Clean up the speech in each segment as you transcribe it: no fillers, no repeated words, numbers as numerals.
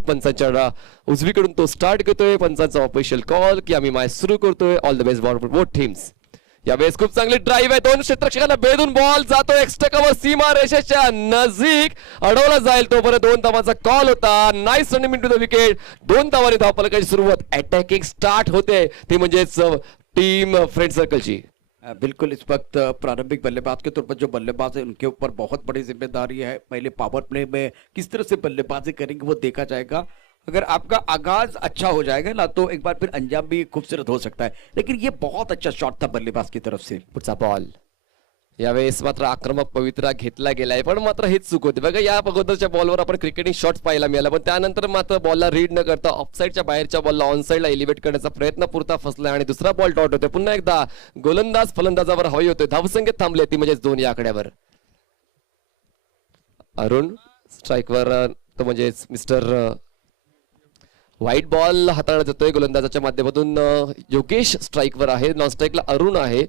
पंचांच्या उजवीकडून तो स्टार्ट करतोय. पंचांचा ऑफिशियल कॉल की आम्ही मॅच सुरू करतोय. All the best for both teams. यावेळेस खूप चांगली ड्राईव्ह आहे. दोन क्षेत्ररक्षकांना भेदून बॉल जातो एक्स्ट्रा कव्हर सीमा रेषेच्या नजीक अडवला जाईल तोपर्यंत 2 धावांचा कॉल होता. Nice running to the wicket. 2 धावांनी धावफलकाची सुरुवात अटॅकिंग स्टार्ट होते ती म्हणजेच टीम फ्रेंड सर्कलची. बिल्कुल इस वक्त प्रारंभिक बल्लेबाज के तौर पर जो बल्लेबाज है उनके ऊपर बहुत बड़ी जिम्मेदारी है. पहले पावर प्ले में किस तरह से बल्लेबाजी करेंगे वो देखा जाएगा. अगर आपका आगाज अच्छा हो जाएगा ना तो एक बार फिर अंजाम भी खूबसूरत हो सकता है. लेकिन ये बहुत अच्छा शॉट था बल्लेबाज की तरफ से. पुढचा बॉल यावेळेस मात्र आक्रमक पवित्रा घेतला गेलाय पण मात्र हेच चूक होते बघा. या अगोदरच्या बॉलवर आपण क्रिकेटिंग शॉट्स पाहायला मिळाला पण त्यानंतर मात्र बॉलला रीड न करता ऑफसाईडच्या बाहेरच्या बॉलला ऑनसाईडला एलिव्हेट करण्याचा प्रयत्न पुरता फसला आणि दुसरा बॉल डॉट होते. पुन्हा एकदा गोलंदाज फलंदाजावर हवी होते. धावसंख्या थांबली ती म्हणजेच 2 या आकड्यावर. अरुण स्ट्राईकवर तो म्हणजेच मिस्टर व्हाईट बॉल हाताळला जातोय गोलंदाजाच्या माध्यमातून. योगेश स्ट्राईकवर आहे. नॉन स्ट्राईकला अरुण आहे.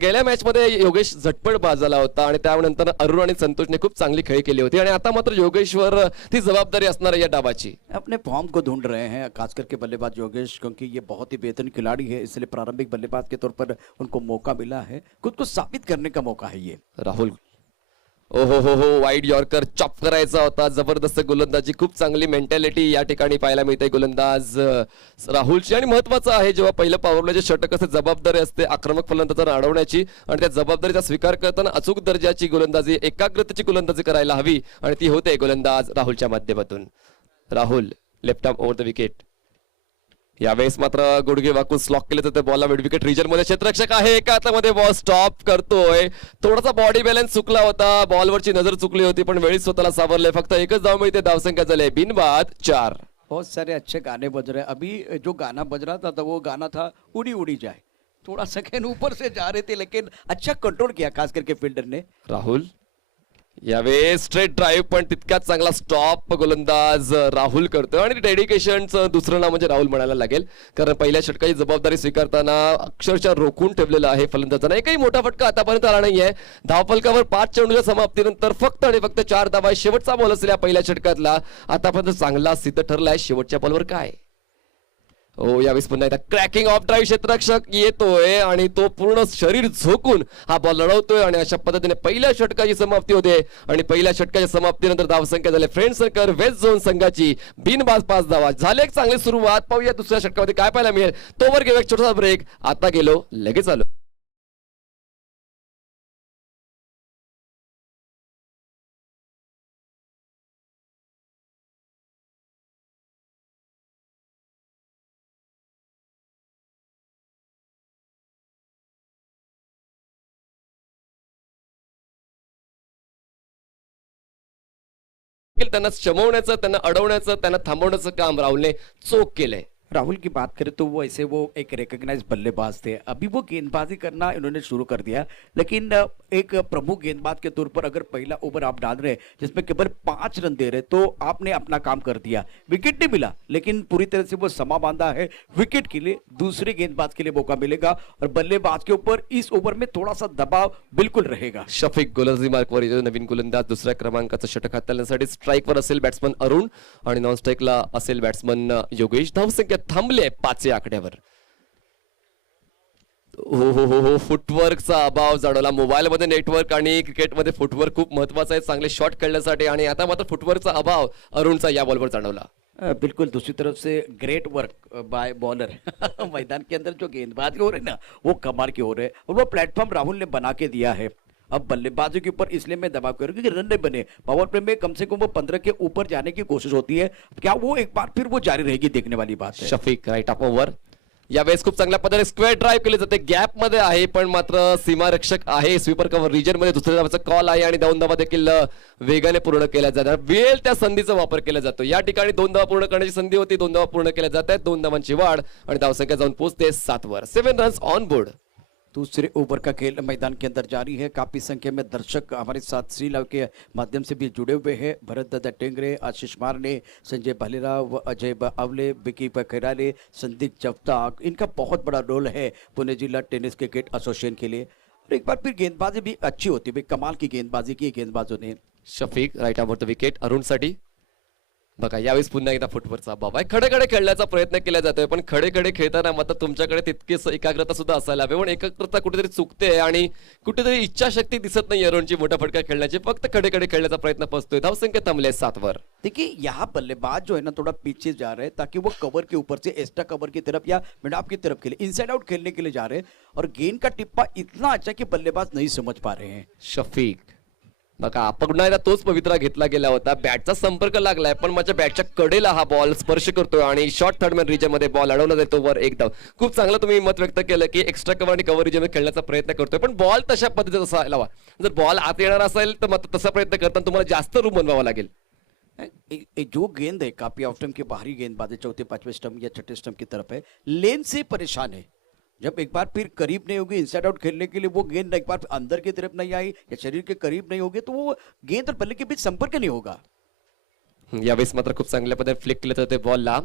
गेल्या मॅच मध्ये योगेश झटपट बाजाला होता आणि त्यानंतर अरुण आणि संतोषने खूप चांगली खेळी केली होती आणि आता मात्र योगेशवर ती जबाबदारी असणार आहे या डावाची. अपने फॉर्म को ढूंढ रहे हैं खास करके बल्लेबाज योगेश क्योंकि ये बहुत ही बेहतरीन खिलाड़ी है. इसलिए प्रारंभिक बल्लेबाज के तौर पर उनको मौका मिला है. खुद को साबित करने का मौका है ये. राहुल ओहो हो वाईड यॉर्कर चॉप करायचा होता. जबरदस्त गोलंदाजी. खूप चांगली मेंटॅलिटी या ठिकाणी पाहायला मिळते गोलंदाज राहुलची. आणि महत्वाचं आहे जेव्हा पहिलं पॉवरप्लेचे षटक असते जबाबदारी असते आक्रमक फलंदाजांना अडवण्याची आणि त्या जबाबदारीचा स्वीकार करताना अचूक दर्जाची गोलंदाजी एकाग्रतेची गोलंदाजी करायला हवी आणि ती होते गोलंदाज राहुलच्या माध्यमातून. Rahul left arm over the wicket. यावेळेस मात्र गुडघे वाकून स्लॉक केले जाते बॉलला मिड विकेट रिजन मध्ये. क्षेत्ररक्षक आहे एका हातामध्ये बॉल स्टॉप करतोय. थोडासा बॉडी बॅलन्स चुकला होता. बॉलवरची नजर चुकली होती पण वेळीच स्वतःला सावरले. फक्त एकच धाव मिळते. धावसंख्या झाली बिनबाद 4. बहुत सारे अच्छे गाने बज रहे हैं. अभी जो गाना बज रहा था तो वो गाना था उड़ी उड़ी जाए. थोड़ा सेकंड ऊपर से जा रहे थे लेकिन अच्छा कंट्रोल किया खास करके फील्डर ने. राहुल यावेळेस स्ट्रेट ड्राईव्ह पण तितकाच चांगला स्टॉप गोलंदाज राहुल करतोय आणि डेडिकेशनचं दुसरं नाव म्हणजे राहुल म्हणायला लागेल कारण पहिल्या षटकाची जबाबदारी स्वीकारताना अक्षरशः रोखून ठेवलेलं आहे फलंदाजांना. एकही मोठा फटका आतापर्यंत आला नाहीये. धावफलकावर 5 चेंडूच्या समाप्तीनंतर फक्त आणि फक्त 4 धावा. शेवटचा बॉल असलेल्या पहिल्या षटकातला आतापर्यंत चांगला सिद्ध ठरलाय. शेवटच्या बॉलवर काय हो यावेळेस पुन्हा एकदा क्रॅकिंग ऑफ ड्राईव्ह क्षेत्ररक्षक येतोय आणि तो पूर्ण शरीर झोकून हा बॉल लढवतोय आणि अशा पद्धतीने पहिल्या षटकाची समाप्ती होते आणि पहिल्या षटकाच्या समाप्तीनंतर धावसंख्या झाली फ्रेंड सर्कल वेस्ट झोन संघाची बिनबाद 5 धावा. झाले एक चांगली सुरुवात. पाहूया दुसऱ्या षटकामध्ये काय पाहायला मिळेल. तोवर घेऊ एक छोटासा ब्रेक. आता गेलो लगेच आलो. त्यांना शमवण्याचं त्यांना अडवण्याचं त्यांना थांबवण्याचं काम राहुलने चोख केलंय. राहुल की बात करें तो वो ऐसे वो एक रिकग्नाइज बल्लेबाज थे. अभी वो गेंदबाजी करना इन्होंने शुरू कर दिया लेकिन एक प्रमुख गेंदबाज के तौर पर अगर पहला ओवर आप डाल रहे जिसमें केवल 5 रन दे रहे तो आपने अपना काम कर दिया. विकेट नहीं मिला लेकिन पूरी तरह से वो समा बांधा है. विकेट के लिए दूसरे गेंदबाज के लिए मौका मिलेगा और बल्लेबाज के ऊपर इस ओवर में थोड़ा सा दबाव बिल्कुल रहेगा. शफीक गोलंदाजी मार्कवर येतो. नवीन गोलंदाज दुसऱ्या क्रमांकाचं षटक हाताळण्यासाठी स्ट्राईकवर असेल बॅट्समन अरुण आणि नॉन स्ट्राईकला असेल बॅट्समन योगेश. धावसंख्या थांबले 5 या आकड्यावर. हो हो हो हो फुटवर्कचा अभाव जाणवला. मोबाईल मध्ये नेटवर्क आणि क्रिकेटमध्ये फुटवर्क खूप महत्वाचा आहे चांगले शॉट खेळण्यासाठी आणि आता मात्र फुटवर्कचा अभाव अरुणचा या बॉलवर जाणवला. बिल्कुल दूसरी तरफ से ग्रेट वर्क बाय बॉलर. मैदान के अंदर जो गेंदबाज हो रहे हैं ना वो कमाल के हो रहे हैं और वो प्लेटफॉर्म राहुल ने बना के दिया है. अब बल्लेबाजों के ऊपर इसलिए मैं दबाव करूँ क्योंकि रन नहीं बने. पावर प्ले में कम से कम वो 15 के ऊपर जाने की कोशिश होती है. क्या वो एक बार फिर वो जारी रहेगी देखने वाली बात है. Shafiq right off over. यावेळेस खूप चांगल्या पद्धतीने स्क्वेअर ड्राईव्ह केली जाते. गॅप मध्ये आहे पण मात्र सीमारक्षक आहे. स्वीपर कव्हर रिजन मध्ये दुसऱ्या धावाचा कॉल आहे आणि 2 धावा देखील वेगाने पूर्ण केल्या जातात. वेळ त्या संधीचा वापर केला जातो. या ठिकाणी 2 धावा पूर्ण करण्याची संधी होती. 2 धावा पूर्ण केल्या जात आहेत. 2 धावांची वाढ आणि धावसंख्या जाऊन पोहोचते 7 वर. 7 रन्स ऑन बोर्ड. दूसरे ओवर का खेल मैदान के अंदर जारी है. काफी संख्या में दर्शक हमारे साथ श्रीलव के माध्यम से भी जुड़े हुए हैं. भरत दादा टेंगरे, आशीष मारने, संजय भालेराव, अजय अवले, विकी खैराले, संदीप जफ्ताक. इनका बहुत बड़ा रोल है पुणे जिला टेनिस क्रिकेट एसोसिएशन के लिए. और एक बार फिर गेंदबाजी भी अच्छी होती है. कमाल की गेंदबाजी की गेंदबाजों ने. Shafiq right off the wicket Arun साठी. बघा यावेळेस पुन्हा एकदा फुटवरचा बाब आहे. खडे खेळण्याचा प्रयत्न केला जातोय, पण खडे खेळताना मात्र तुमच्याकडे तितकीच एकाग्रता सुद्धा असायला हवी. पण एकाग्रता कुठेतरी चुकते आणि कुठेतरी इच्छाशक्ती दिसत नाही अरुणची मोठा फटका खेळण्याची. फक्त खडे खेळण्याचा प्रयत्न फसतोय. धावसंख्या थांबले 7 वर. देखिए यहाँ बल्लेबाज जो है ना थोड़ा पीछे जा रहे हैं ताकि वो कवर के ऊपर से एक्स्ट्रा कवर की तरफ या मिड ऑफ की तरफ खेले, इनसाइड आउट खेलने के लिए जा रहे हैं और गेंद का टिप्पा इतना अच्छा कि बल्लेबाज नहीं समझ पा रहे हैं. शफीक बघा पुन्हा एकदा तोच पवित्रा घेतला गेला होता. बॅटचा संपर्क लागलाय, पण माझ्या बॅटच्या कडेला हा बॉल स्पर्श करतोय आणि शॉर्ट थर्ड मॅन रिजन मध्ये बॉल अडवला जातो वर एक धाव. खूप चांगलं तुम्ही मत व्यक्त केलं की एक्स्ट्रा कव्हर आणि कव्हर रिजन मध्ये खेळण्याचा प्रयत्न करतोय, पण बॉल तशा पद्धतीचा असायला हवा. जर बॉल आत येणार असेल तर मात्र तसा प्रयत्न करताना तुम्हाला जास्त रूम बनवावा लागेल. जो गेंद है काफी ऑफ स्टंप की बाहरी गेंदबाजी चौथे पांचवें स्टंप या छठे स्टंप की तरफ है, लेन से परेशान है. जब एक बार फिर करीब नहीं होगी इनसाइड आउट खेलने के लिए, वो गेंद एक बार अंदर की तरफ नहीं आई या शरीर के करीब नहीं होगी तो वो गेंद और बल्ले के बीच संपर्क नहीं होगा. यावेळेस मात्र खूप चांगल्या पद्धतीने फ्लिक केलं होते बॉलला.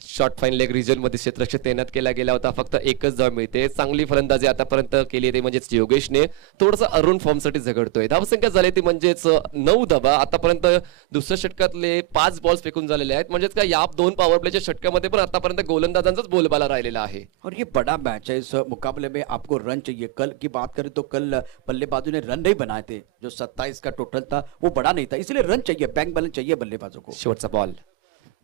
शॉर्ट फाईन लेग रिजन मध्ये क्षेत्ररक्षक तैनात केला गेला होता. फक्त एकच धाव मिळते. चांगली फलंदाजी आतापर्यंत केली ते म्हणजेच योगेशने. थोडंसं अरुण फॉर्म साठी झगडतोय. धावसंख्या झाली ती म्हणजेच 9 धावा. आतापर्यंत दुसऱ्या षटकातले 5 बॉल्स फेकून झालेले आहेत. म्हणजेच का या 2 पॉवर प्लेच्या षटकामध्ये पण आतापर्यंत गोलंदाजांचाच बोलबाला राहिलेला आहे. और ये बड़ा मैच है. इस मुकाबले में आपको रन चाहिए. कल की बात करें तो कल बल्लेबाजों ने रन नहीं बनाए थे. जो 27 का टोटल था वो बड़ा नहीं था, इसलिए रन चाहिए, बैंक बैलेंस चाहिए बल्लेबाजों को. शेवटचा बॉल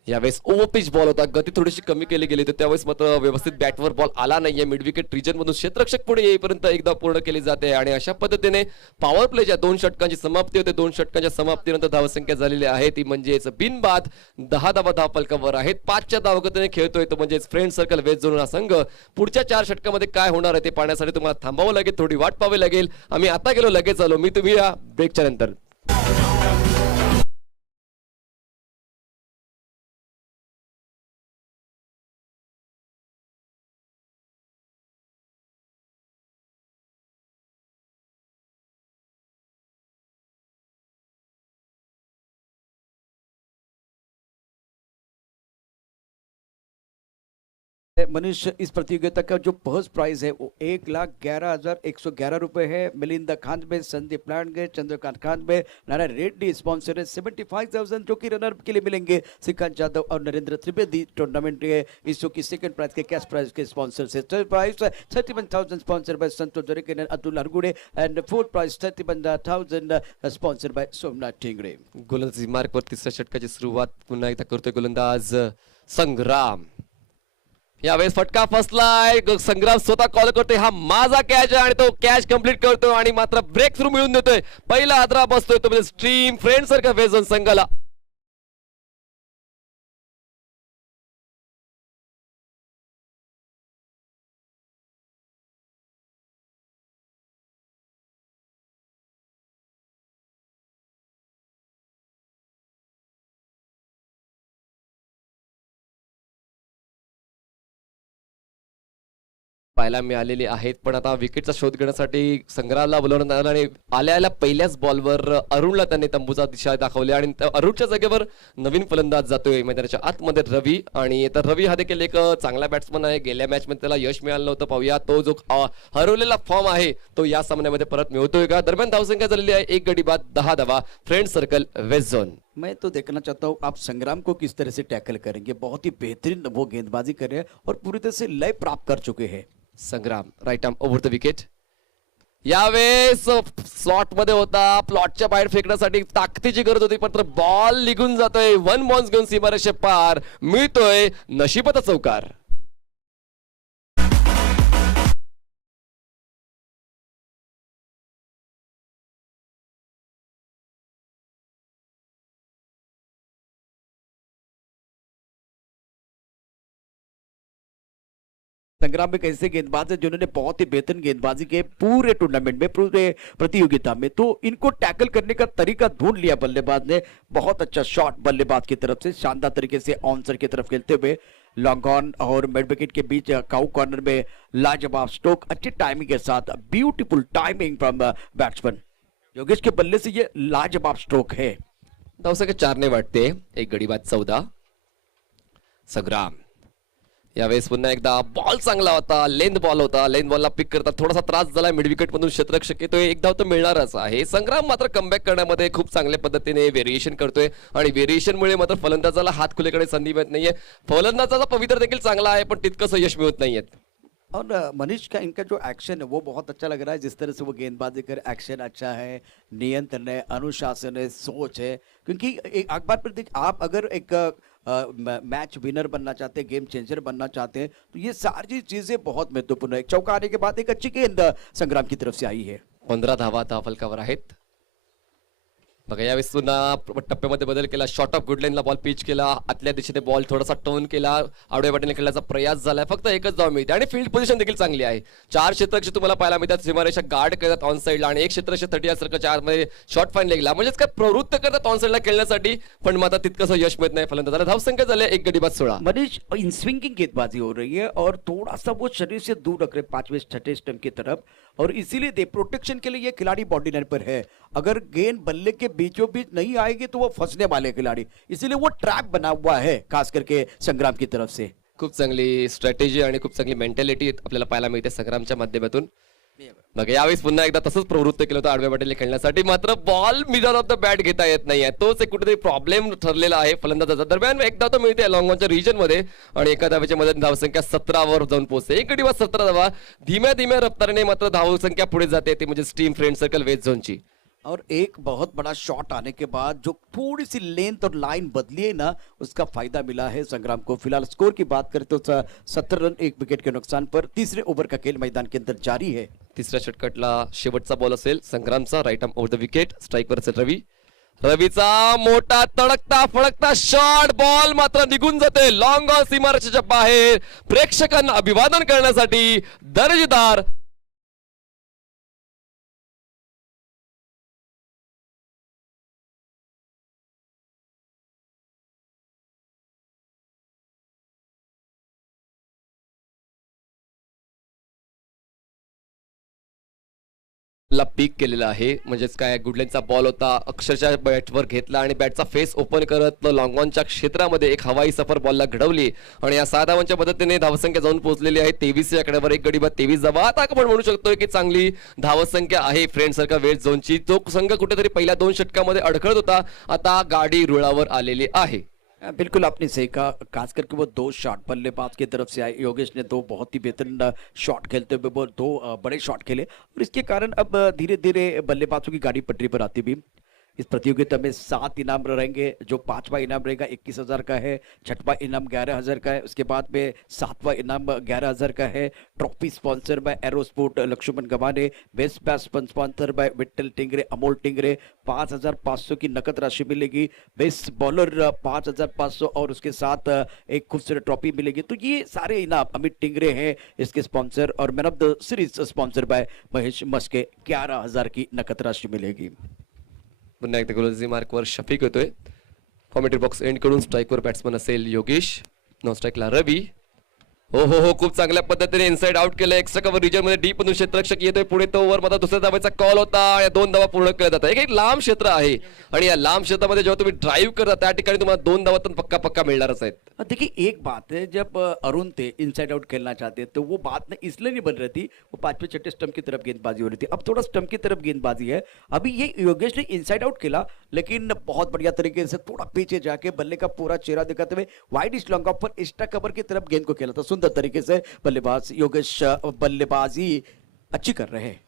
यावेळेस ओव्हर पिच बॉल होता. गती थोडीशी कमी केली गेली तर त्यावेळेस मात्र व्यवस्थित बॅटवर बॉल आला नाहीये. मिड विकेट रिजन मधून क्षेत्ररक्षक पुढे येईपर्यंत एकदा पूर्ण केली जाते आणि अशा पद्धतीने पॉवर प्लेच्या 2 षटकांची समाप्ती होते. 2 षटकांच्या समाप्तीनंतर धावसंख्या झालेली आहे ती म्हणजेच बिनबाद 10 धावा धावफलकावर आहेत. 5च्या धावगतीने खेळतोय तो म्हणजेच फ्रेंड सर्कल वेस्ट झोन हा संघ. पुढच्या 4 षटकामध्ये काय होणार आहे ते पाहण्यासाठी तुम्हाला थांबावं लागेल, थोडी वाट पाहावी लागेल. आम्ही आता गेलो, लगेच आलो. मी तुम्ही या ब्रेकच्या नंतर. मनीष, इस प्रतियोगिता का जो फर्स्ट प्राइज है वो 1,11,111 रुपए है. मिलिंद खानबे, संदीप लांडगे, चंद्रकांत खानबे, नारायण रेड्डी स्पॉन्सर है. 75,000 जो कि रनर के लिए मिलेंगे. श्रीकांत यादव और नरेंद्र त्रिवेदी टूर्नामेंट के इस शो की सेकंड प्राइज के कैश प्राइज के स्पॉन्सर से. Third prize 31,000 sponsor by Santosh Jarekin and Atul Hargude and fourth prize 31,000 sponsor by Somnath Tingre. गोलंदाजी मार्कवर तिसऱ्या षटकाची सुरुवात पुन्हा एकदा करतोय गोलंदाज संग्राम. यावेळेस फटका फसलाय. संग्राम स्वतः कॉल करतोय हा माझा कॅच आहे आणि तो कॅच कंप्लीट करतोय आणि मात्र ब्रेक थ्रू मिळून देतोय. पहिला आदरा बसतोय तो म्हणजे stream friend circle waste zone संघाला. पाहायला मिळालेली आहेत, पण आता विकेटचा शोध घेण्यासाठी संग्रामला बोलवण्यात आलं आणि आल्या पहिल्याच बॉलवर अरुणला त्यांनी तंबूचा दिशा दाखवली आणि अरुणच्या जागेवर नवीन फलंदाज जातोय मैदानाच्या आतमध्ये रवी. आणि तर रवी हा देखील एक चांगला बॅट्समन आहे. गेल्या मॅच मध्ये त्याला यश मिळालं नव्हतं. पाहूया तो जो हरवलेला फॉर्म आहे तो या सामन्यामध्ये परत मिळतोय का. दरम्यान धावसंख्या झालेली आहे 1 गडी बाद 10 धावा. Friend circle waste zone. मैं तो देखना चाहता हूँ आप संग्राम को किस तरह से टैकल करेंगे. बहुत ही बेहतरीन वो गेंदबाजी कर रहे हैं और पूरी तरह से लय प्राप्त कर चुके हैं. Sangram right arm over the wicket. यावेळेस स्लॉट मध्ये होता. प्लॉटच्या बाहेर फेकण्यासाठी ताकदीची गरज होती, पण बॉल निघून जातोय. 1 बॉन्स घेऊन सीमारेषे पार. मिळतोय नशिबाचा चौकार. संग्राम एक ऐसे गेंदबाज है जिन्होंने बहुत ही बेहतरीन गेंदबाजी के पूरे टूर्नामेंट में, पूरे प्रतियोगिता में. तो इनको टैकल करने का तरीका ढूंढ लिया बल्लेबाज ने. बहुत अच्छा शॉट बल्लेबाज की तरफ से, शानदार तरीके से ऑनसर की तरफ खेलते हुए लॉन्ग ऑन और मिड विकेट के बीच काउ कॉर्नर में लाजवाब स्ट्रोक, अच्छी टाइमिंग के साथ, beautiful timing from batsman Yogesh के बल्ले से. ये लाजवाब स्ट्रोक है. धावसंख्या 4 ने वाटते. 1 गडी बाद 14. संग्राम यावेळेस पुन्हा एकदा बॉल चांगला होता, लेंथ बॉल होता, लेंथ बॉलला पिक करता थोडासा त्रास झाला मिड विकेट मधून क्षेत्ररक्षक येतोय, एक धाव तो मिळणारच आहे. संग्राम मात्र कमबॅक करण्यामध्ये खूप चांगल्या पद्धतीने व्हेरिएशन करतोय आणि व्हेरिएशनमुळे मात्र फलंदाजाला हात खुलेकडे संधी मिळत नाहीये. फलंदाजाचा पवित्र देखील चांगला आहे पण तितकंसं यश मिळत नाहीये. और मनीष का इनका जो एक्शन है वो बहुत अच्छा लग रहा है, जिस तरह से वो गेंदबाजी कर एक्शन अच्छा है, नियंत्रण है, अनुशासन है, सोच है। क्योंकि एक अखबार पर देख आप अगर एक मैच विनर बनना चाहते हैं, गेम चेंजर बनना चाहते हैं, तो ये सारी चीजें बहुत महत्वपूर्ण है। एक चौका आने के बाद एक अच्छी गेंद संग्राम की तरफ से आई है। 15 धावा धावफलकावर आहेत. बघा यावेळेस पुन्हा टप्प्यामध्ये बदल केला, शॉर्ट ऑफ गुड लाईनला बॉल पिच केला, आतल्या दिशेने बॉल थोडासा टर्न केला, आडव्या बाजूने खेळण्याचा प्रयास झालाय, फक्त एकच धाव मिळते आणि फील्ड पोझिशन देखील चांगली आहे. 4 क्षेत्ररक्षक तुम्हाला पाहायला मिळतात, सीमारेषा गार्ड करतात ऑन साईडला आणि एक क्षेत्ररक्षक 30 सर्कल 4 मध्ये शॉर्ट फाईन लेगला, म्हणजेच काय प्रवृत्त करतात ऑन साईडला खेळण्यासाठी, पण मात्र तितकंसं यश मिळत नाही फलंदाजाला. धावसंख्या झाले 1 गडी बाद 16. मनीष इन स्विंगिंग गेंदबाजी हो रही है और थोड़ा सा वो शरीर से दूर रख रहे पांचवें छठे स्टंप की तरफ, और इसीलिए दे प्रोटेक्शन के लिए ये खिलाड़ी बॉडी लाइन पर है। अगर गेंद बल्ले के बीचों बीच नहीं आएगी तो वो फंसने वाले खिलाड़ी, इसीलिए वो ट्रैप बना हुआ है खास करके संग्राम की तरफ से। खूप चांगली स्ट्रॅटेजी आणि खूप चांगली मेंटॅलिटी आपल्याला पाहायला मिळते संग्रामच्या माध्यमातून. मग यावेळेस पुन्हा एकदा तसंच प्रवृत्त केलं होतं आडव्या बाजूने खेळण्यासाठी, मात्र ball middle of the bat घेता येत नाहीये. तोच एक कुठेतरी प्रॉब्लेम ठरलेला आहे फलंदाजाचा. दरम्यान एकदा तो मिळते लॉंग ऑनच्या रिजन मध्ये आणि एका धावेच्या मदत धावसंख्या 17 वर जाऊन पोहोचते. 1 गडी बाद 17 धावा. धीम्या धीम्या रफ्तारीने मात्र धावसंख्या पुढे जाते, ती म्हणजे टीम फ्रेंड सर्कल वेस्ट झोनची. और एक बहुत बड़ा शॉट आने के बाद जो थोड़ी सी लेंथ और लाइन बदली है ना, उसका फायदा मिला है संग्राम को। फिलहाल स्कोर की बात करें तो 70 रन 1 विकेट के नुकसान पर तीसरे ओवर का खेल मैदान के अंदर जारी है। तिसऱ्या षटकातला शेवटचा बॉल असेल संग्रामचा, right arm over the wicket, स्ट्राईकवर असेल रवी. रवीचा मोठा तडकता फडकता शॉट, बॉल मात्र निघून जाते लॉंग ऑन सीमारेषेच्या बाहेर. प्रेक्षकांना अभिवादन करण्यासाठी दर्जेदार ला पीक केलेला आहे. म्हणजेच काय गुडलाईनचा बॉल होता, अक्षरशः बॅटवर घेतला आणि बॅटचा फेस ओपन करत लॉंग ऑनच्या क्षेत्रामध्ये एक हवाई सफर बॉलला घडवली आणि या 6 धावांच्या मदतीने धावसंख्या जाऊन पोहोचलेली आहे 23 या आकड्यावर. 1 गडी बाद 23 धावा. आता आपण म्हणू शकतो की चांगली धावसंख्या आहे फ्रेंड सर्कल वेस्ट झोनची. तो संघ कुठेतरी पहिल्या 2 षटकामध्ये अडखळत होता, आता गाडी रुळावर आलेली आहे. बिल्कुल आपने सही कहा, खास करके वो 2 शॉट बल्लेबाज की तरफ से आए। योगेश ने 2 बहुत ही बेहतरीन शॉट खेलते हुए वो 2 बड़े शॉट खेले और इसके कारण अब धीरे धीरे बल्लेबाजों की गाड़ी पटरी पर आती भी। इस प्रतियोगिता में 7 इनाम रहेंगे, जो 5वां इनाम रहेगा 21,000 का है, 6वां इनाम 11,000 का है, उसके बाद में 7वां इनाम 11,000 का है। Trophy sponsor by Aerosport Laxman Gawane, best bat sponsor by Vitthal Tingre, Amol Tingre. 5,500 की नकद राशि मिलेगी, बेस्ट बॉलर 5,500 और उसके साथ एक खूबसूरत ट्रॉफी मिलेगी। तो ये सारे इनाम अमित टिंगरे हैं इसके स्पॉन्सर, और man of the series sponsor by Mahesh Maske, 11,000 की नकद राशि मिलेगी। पुन्हा एकदा गोलंदाजी मार्कवर शफिक होतोय. कॉमेंट्री बॉक्स एंड कडून स्ट्राईकवर बॅट्समन असेल योगेश, नॉन स्ट्राईकला रवी. हो खूप चांगल्या पद्धतीने इनसाइड आउट केलं. एक्स्ट्रा कव्हर रिजन मध्ये डीप मधून क्षेत्ररक्षक येतोय पुढे. तो ओव्हर मध्ये दुसऱ्या धावेचा कॉल होता. या 2 धावा पूर्ण केल्या जातात. एक लांब क्षेत्र आहे आणि या लांब क्षेत्रामध्ये जेव्हा तुम्ही ड्राईव्ह करता त्या ठिकाणी तुम्हाला 2 धावा तर पक्का मिळणारच आहेत. देखिए एक बात है, जब अरुण थे इनसाइड आउट खेलना चाहते तो वो बात ना इसलिए नहीं बन रही थी, वो 5वें 6ठे स्टंप की तरफ गेंदबाजी हो रही थी। अब थोड़ा स्टंप की तरफ गेंदबाजी है। अभी ये योगेश ने इनसाइड आउट खेला, लेकिन बहुत बढ़िया तरीके से थोड़ा पीछे जाके बल्ले का पूरा चेहरा दिखाते हुए वाइड लॉन्ग ऑफ पर एक्स्ट्रा कवर की तरफ गेंद को खेला था। सुंदर तरीके से बल्लेबाज योगेश बल्लेबाजी अच्छी कर रहे हैं।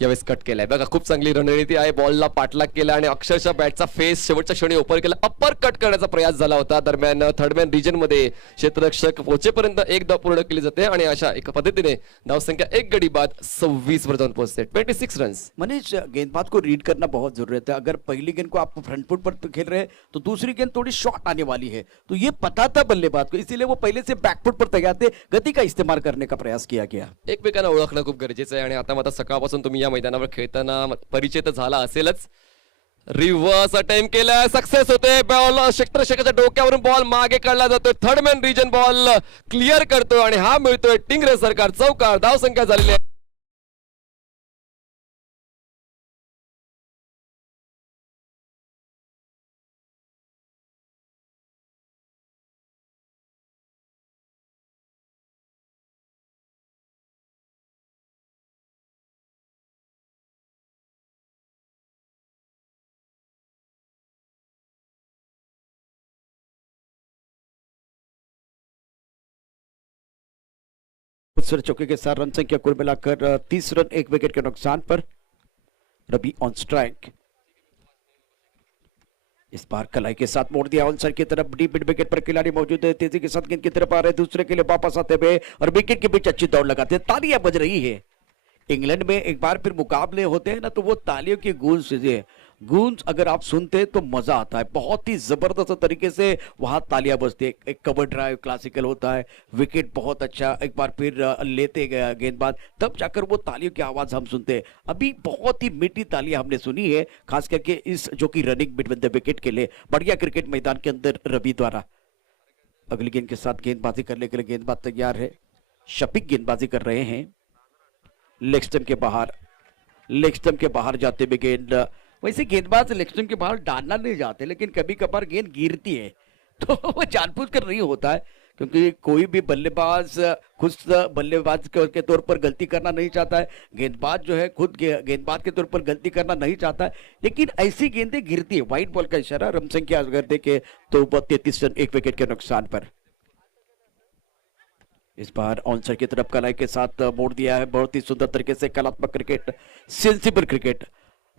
यावेळेस कट केलाय बघा, खूप चांगली रणनीती आहे. बॉलला पाठलाग केला आणि अक्षरशः बॅटचा फेस शेवटच्या क्षणी ओपन केला. अप्पर कट करण्याचा प्रयास झाला होता. दरम्यान थर्डमॅन रिजन मध्ये क्षेत्ररक्षक पोहोचेपर्यंत 1 धाव पूर्ण केली जाते आणि अशा एका पद्धतीने धावसंख्या 1 गडी बाद 26 वर जाऊन पोहोचते. 26 रन्स. मनीष, गेंदबाज को रीड करना बहुत जरूरत है। अगर पहली गेंद को आप फ्रंट फुट पर खेल रहे हैं तो दूसरी गेंद थोड़ी शॉर्ट आने वाली है, तो ये पता था बल्लेबाज को, इसीलिए वो पहले से बैक फुट पर तैयार थे। गति का इस्तेमाल करने का प्रयास किया गया। एकमेकांना ओळखणं खूप गरजेचं आहे आणि आता सकाळपासून तुम्ही या मैदानावर खेळताना परिचय तर झाला असेलच. रिव्हर्स अटेम्प्ट केलाय, सक्सेस होते. बॉल क्षेत्ररक्षकाच्या डोक्यावरून बॉल मागे काढला जातोय. थर्डमॅन रिजन बॉल क्लिअर करतोय आणि हा मिळतोय टिंगरे सरकार चौकार. धावसंख्या झालेली आहे दूसरे चौके के साथ रन संख्या कुल मिलाकर 30 रन, 1 विकेट के नुकसान पर। रवि ऑन स्ट्राइक, इस बार कलाई के साथ मोड़ दिया ऑन की तरफ। डीप मिड विकेट पर खिलाड़ी मौजूद है, तेजी के साथ गेंद की तरफ आ रहे, दूसरे के लिए वापस आते हुए और विकेट के बीच अच्छी दौड़ लगाते हैं। तालियां बज रही है। इंग्लैंड में एक बार फिर मुकाबले होते हैं ना, तो वो तालियों की गूंज अगर आप सुनते हैं तो मजा आता है। बहुत ही जबरदस्त तरीके से वहां तालियां बजती है। एक कवर ड्राइव क्लासिकल होता है, विकेट बहुत अच्छा एक बार फिर लेते गए गेंदबाज, तब जाकर वो तालियों की आवाज हम सुनते हैं। अभी बहुत ही मीठी तालियां हमने सुनी है, खास करके इस जो कि रनिंग बिटवीन द विकेट के लिए। बढ़िया क्रिकेट मैदान के अंदर रवि द्वारा। अगली गेंद के साथ गेंदबाजी करने के लिए गेंदबाज तैयार है। शफीक गेंदबाजी कर रहे हैं लेग स्टंप के बाहर जाते हुए गेंद। वैसे गेंदबाज लेग स्टंप के बाहर डालना नहीं जाते, लेकिन कभी कभार गेंद गिरती है तो वो जानबूझकर नहीं होता है, क्योंकि कोई भी बल्लेबाज खुद बल्लेबाज के तौर पर गलती करना नहीं चाहता है। गेंदबाज जो है खुद गेंदबाज के तौर पर गलती करना नहीं चाहता है, लेकिन ऐसी गेंदें गिरती है। व्हाइट बॉल का इशारा। रन संख्या अगर देखे तो 33 रन, 1 विकेट के नुकसान पर। इस बार ऑनसाइड की तरफ कलाई के साथ मोड़ दिया है। बहुत ही सुंदर तरीके से कलात्मक क्रिकेट,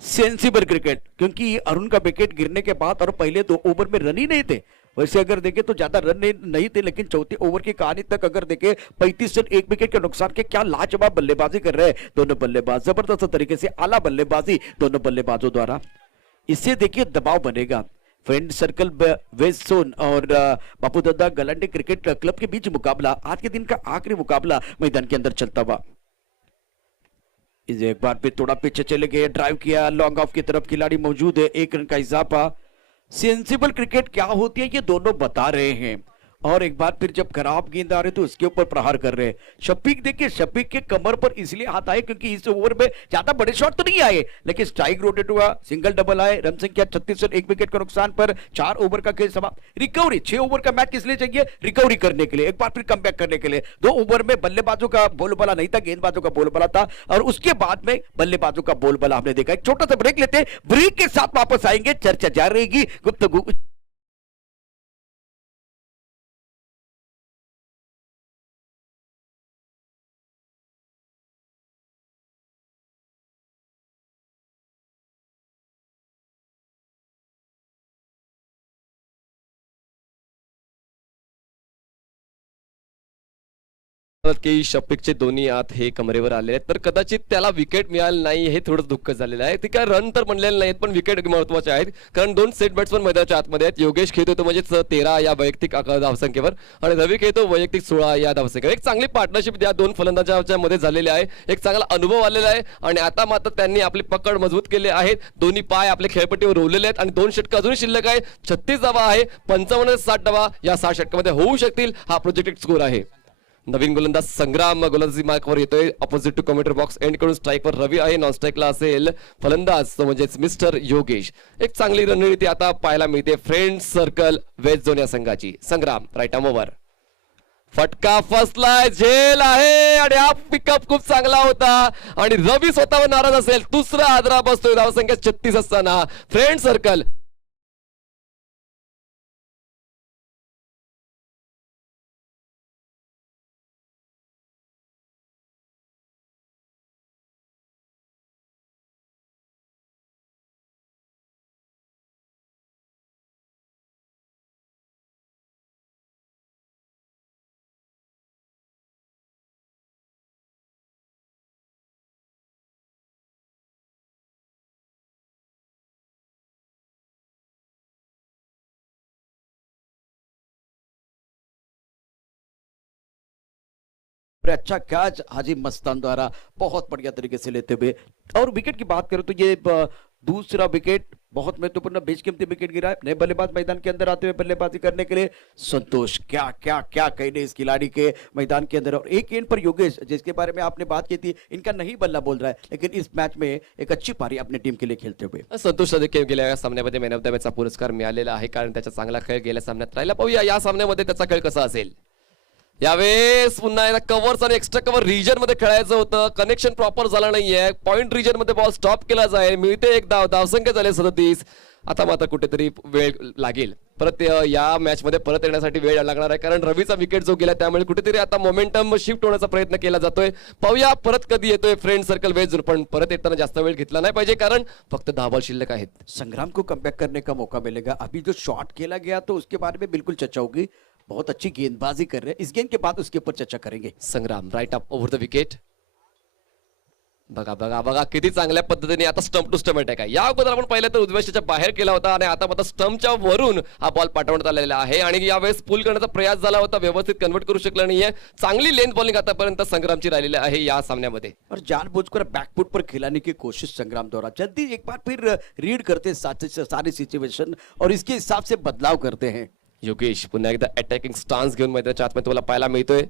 सेंसिबल क्रिकेट, क्योंकि अरुण का विकेट गिरने के बाद और पहले 2 ओवर में रन ही नहीं थे। वैसे अगर देखें तो ज्यादा रन नहीं थे, लेकिन चौथे ओवर की कहानी तक अगर देखें 35 रन, 1 विकेट के नुकसान के। क्या लाजवाब बल्लेबाजी कर रहे हैं दोनों बल्लेबाज, जबरदस्त तरीके से आला बल्लेबाजी दोनों बल्लेबाजों द्वारा। इससे देखिए दबाव बनेगा। फ्रेंड सर्कल वेस्ट जोन और बापू दादा गलांडे क्रिकेट क्लब के बीच मुकाबला, आज के दिन का आखिरी मुकाबला मैदान के अंदर चलता हुआ। इसे एक बार फिर थोड़ा पीछे चले गए, ड्राइव किया, लॉन्ग ऑफ की तरफ खिलाड़ी मौजूद है, 1 रन का इजाफा। सेंसिबल क्रिकेट क्या होती है ये दोनों बता रहे हैं। और एक बार फिर जब खराब गेंद आ रहे तो उसके ऊपर प्रहार कर रहे हैं। शफीक देखिए, शफीक के कमर पर इसलिए हाथ आए क्योंकि इस ओवर में ज्यादा बड़े शॉट तो नहीं आए, लेकिन स्ट्राइक रोटेट हुआ, सिंगल डबल आए। रन संख्या 36 रन, 1 विकेट के नुकसान पर। 4 ओवर का खेल समाप्त। रिकवरी, 6 ओवर का मैच किस लिए चाहिए? रिकवरी करने के लिए, एक बार फिर कम करने के लिए। 2 ओवर में बल्लेबाजों का बोलबाला नहीं था, गेंदबाजों का बोलबाला था, और उसके बाद में बल्लेबाजों का बोलबाला हमने देखा। एक छोटा सा ब्रेक लेते, ब्रेक के साथ वापस आएंगे, चर्चा जारी रहेगी, गुफ्तगू। की शफीकचे दोन्ही हात हे कमरेवर आलेले आहेत, तर कदाचित त्याला विकेट मिळालं नाही, हे थोडं दुःख झालेलं आहे. ते काय रन तर बनलेले नाहीत, पण विकेट महत्वाचे आहेत, कारण 2 सेट बॅट्समन मैदानाच्या आतमध्ये आहेत. योगेश खेळतो म्हणजेच 13 या वैयक्तिक धावसंख्येवर, आणि रवी खेळतो वैयक्तिक 16 या धावसंख्येवर. एक चांगली पार्टनरशिप या 2 फलंदाजांच्या मध्ये झालेली आहे. एक चांगला अनुभव आलेला आहे, आणि आता मात्र त्यांनी आपली पकड मजबूत केली आहे. दोन्ही पाय आपल्या खेळपट्टीवर रोवलेले आहेत, आणि 2 षटक अजूनही शिल्लक आहे. 36 धावा आहे, 55 60 धावा या 6 षटकामध्ये होऊ शकतील. हा प्रोजेक्टेड स्कोर आहे. नवीन गोलंदाज संग्राम गोलंदाजी मार्कवर येतोय. Opposite to commentator box end कडून स्ट्राईकवर रवी आहे, नॉन स्ट्राईकला असेल फलंदाज म्हणजेच मिस्टर योगेश. एक चांगली रणनीती आता पाहायला मिळते फ्रेंड सर्कल वेस्ट झोन या संघाची. संग्राम राईट आर्म ओव्हर, फटका फसलाय, झेल आहे, आणि हा पिकअप खूप चांगला होता, आणि रवी स्वतःवर नाराज असेल. दुसरा आदरा बसतोय धावसंख्या 36 असताना. फ्रेंड सर्कल अच्छा कैच हाजी मस्तान द्वारा बहुत बढ़िया तरीके से लेते हुए। और विकेट की बात करें तो ये दूसरा विकेट बहुत महत्वपूर्ण बेशकीमती विकेट गिरा है। नए बल्लेबाज मैदान के अंदर आते हुए बल्लेबाजी करने के लिए संतोष, क्या क्या क्या कहने इस खिलाड़ी के मैदान के अंदर। और एक एंड पर योगेश, जिसके बारे में आपने बात की थी, इनका नहीं बल्ला बोल रहा है, लेकिन इस मैच में एक अच्छी पारी अपनी टीम के लिए खेलते हुए। संतोष देखील गेल्या सामन्यामध्ये मॅन ऑफ द मॅचचा पुरस्कार मिळालेला आहे, कारण त्याचा चांगला खेळ गेल्या सामन्यात राहिला. पाहूया या सामन्यामध्ये त्याचा खेळ कसा असेल. यावेळेस पुन्हा एकदा कव्हर्स आणि एक्स्ट्रा कव्हर रिजन मध्ये खेळायचं होतं, कनेक्शन प्रॉपर झाला नाहीये. पॉइंट रिजन मध्ये बॉल स्टॉप केला जाईल, मिळते एक धाव, धावसंख्या झाले 37. आता मात्र कुठेतरी वेळ लागेल. परत या मॅच मध्ये परत येण्यासाठी वेळ लागणार आहे, कारण रवीचा विकेट जो गेला त्यामुळे कुठेतरी आता मोमेंटम शिफ्ट होण्याचा प्रयत्न केला जातोय. पाहूया परत कधी येतोय फ्रेंड सर्कल वेज, पण परत येताना जास्त वेळ घेतला नाही पाहिजे, कारण फक्त 10 बॉल शिल्लक आहेत. संग्राम को कमबैक करने का मौका मिलेगा। अभी जो शॉट खेला गया तो उसके बारे में बिल्कुल चर्चा होगी। बहुत अच्छी गेंदबाजी कर रहे हैं, इस गेंद के बाद उसके ऊपर चर्चा करेंगे। संग्राम राईट अप ओव्हर द विकेट. बघा बघा बघा किती चांगल्या पद्धतीने आता स्टंप टू स्टंप अटॅक आहे. या अगोदर आपण पाहिलं तर उजव्याच्या बाहेर केला होता आणि आता मात्र स्टंपच्या वरून हा बॉल पाठवण्यात आलेला आहे आणि यावेळेस पुल करण्याचा प्रयास झाला होता, व्यवस्थित कन्वर्ट करू शकला नाहीये. चांगली लेंथ बॉलिंग आतापर्यंत संग्रामची राहिलेली आहे या सामन्यामध्ये. और जानबूझकर बैकफुट पर खिलाने की कोशिश संग्राम द्वारा जल्दी एक बार फिर रीड करते सारी सिचुएशन और इसके हिसाब से बदलाव करते हैं। योगेश पुन्हा एकदा अटॅकिंग स्टान्स घेऊन मैदानाच्या आतमध्ये तुम्हाला पाहायला मिळतोय.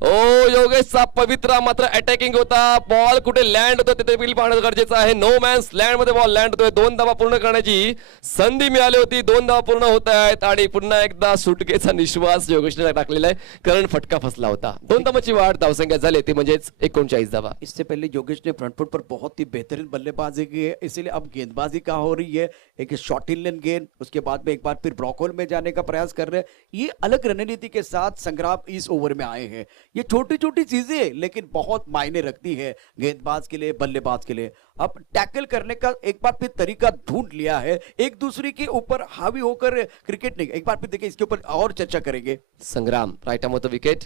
ओ योगेशचा पवित्रा मात्र अटॅकिंग होता. बॉल कुठे लँड होतो तिथे बिल पाहणं गरजेचं आहे. नो मॅन्स लँड मध्ये बॉल लँड होतोय. 2 धावा पूर्ण करण्याची संधी मिळाली होती, 2 धावा पूर्ण होत आहेत आणि पुन्हा एकदा सुटकेचा निश्वास योगेशने टाकलेला आहे, कारण फटका फसला होता. 2 धावांची वाढ धावसंख्या झाली ती म्हणजेच 39 धावा. इससे पहले योगेश ने फ्रंट फुट पर बहुत ही बेहतरीन बल्लेबाजी की है, इसीलिए अब गेंदबाजी कहाँ हो रही है, एक शॉर्ट इन लेन गेंद, उसके बाद में एक बार फिर ब्लॉक होल में जाने का प्रयास कर रहे हैं। ये अलग रणनीति के साथ संग्राम इस ओवर में आए हैं। ये छोटी छोटी चीजें लेकिन बहुत मायने रखती है गेंदबाज के लिए, बल्लेबाज के लिए। अब टैकल करने का एक बार फिर तरीका ढूंढ लिया है, एक दूसरे के ऊपर हावी होकर क्रिकेट नहीं। एक बार फिर देखिए, इसके ऊपर और चर्चा करेंगे। संग्राम राईट आर्म होतं विकेट.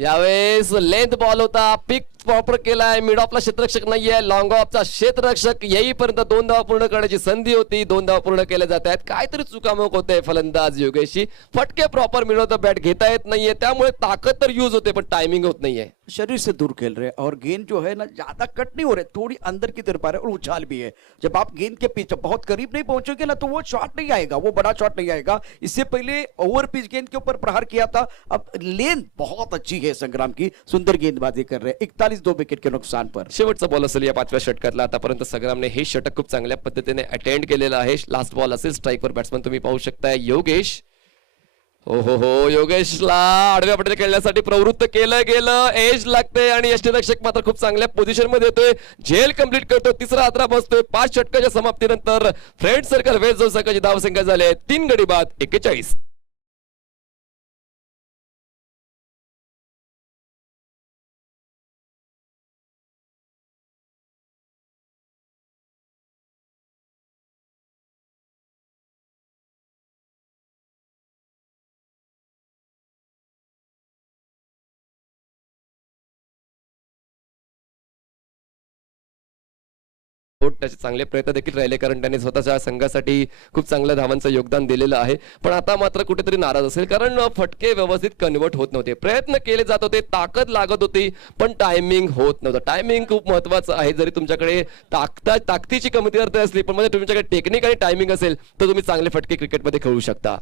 यावेळेस लेंथ बॉल होता, पिक प्रॉपर केलाय, मिड ऑफला क्षेत्ररक्षक नाहीये, लॉंग ऑफचा क्षेत्ररक्षक येईपर्यंत 2 धावा पूर्ण करण्याची संधी होती. 2 धावा पूर्ण केल्या जात आहेत. काहीतरी चुकामुक होते फलंदाज योगेशची. फटके प्रॉपर मिळवता बॅट घेता येत नाहीये, त्यामुळे ताकद तर यूज होते पण टायमिंग होत नाहीये. शरीर से दूर खेल रहे हैं और गेंद जो है ना ज्यादा कट नहीं हो रहे, थोड़ी अंदर की तरफ आ रहे हैं और उछाल भी है। जब आप गेंद के पीछे बहुत करीब नहीं पहुंचोगे ना तो वो शॉट नहीं आएगा, वो बड़ा शॉट नहीं आएगा। इससे पहले ओवर पिच गेंद के ऊपर प्रहार किया था। अब लेंथ बहुत अच्छी है संग्राम की, सुंदर गेंदबाजी कर रहे हैं 41 2 विकेट के नुकसान पर। शेवटचा बॉल असेल या 5व्या षटकातला. आतापर्यंत संग्रामने हे षटक खूप चांगल्या पद्धतीने अटेंड केलेलं आहे. लास्ट बॉल असेल स्ट्राईकवर बॅट्समन तुम्ही पाहू शकताय योगेश. हो योगेशला आडव्या पट्टीने खेळण्यासाठी प्रवृत्त केलं गेलं. एज लागते आणि यष्टीरक्षक मात्र खूप चांगल्या पोझिशन मध्ये येतोय. झेल कंप्लीट करतो, तिसरा आद्रा बसतोय. 5 षटकाच्या समाप्तीनंतर फ्रेंड सर्कल वेज जो संघाची धावसंख्या झाली आहे 3 गडी बाद 41. त्याचे चांगले प्रयत्न देखील राहिले, कारण त्याने स्वतःच्या संघासाठी खूप चांगलं धावांचं योगदान दिलेलं आहे. पण आता मात्र कुठेतरी नाराज असेल, कारण फटके व्यवस्थित कन्वर्ट होत नव्हते. प्रयत्न केले जात होते, ताकद लागत होती, पण टायमिंग होत नव्हतं. टायमिंग खूप महत्वाचं आहे. जरी तुमच्याकडे ताकदीची कमतरता असली, पण म्हणजे तुमच्याकडे टेक्निक आणि टायमिंग असेल तर तुम्ही चांगले फटके क्रिकेटमध्ये खेळू शकता.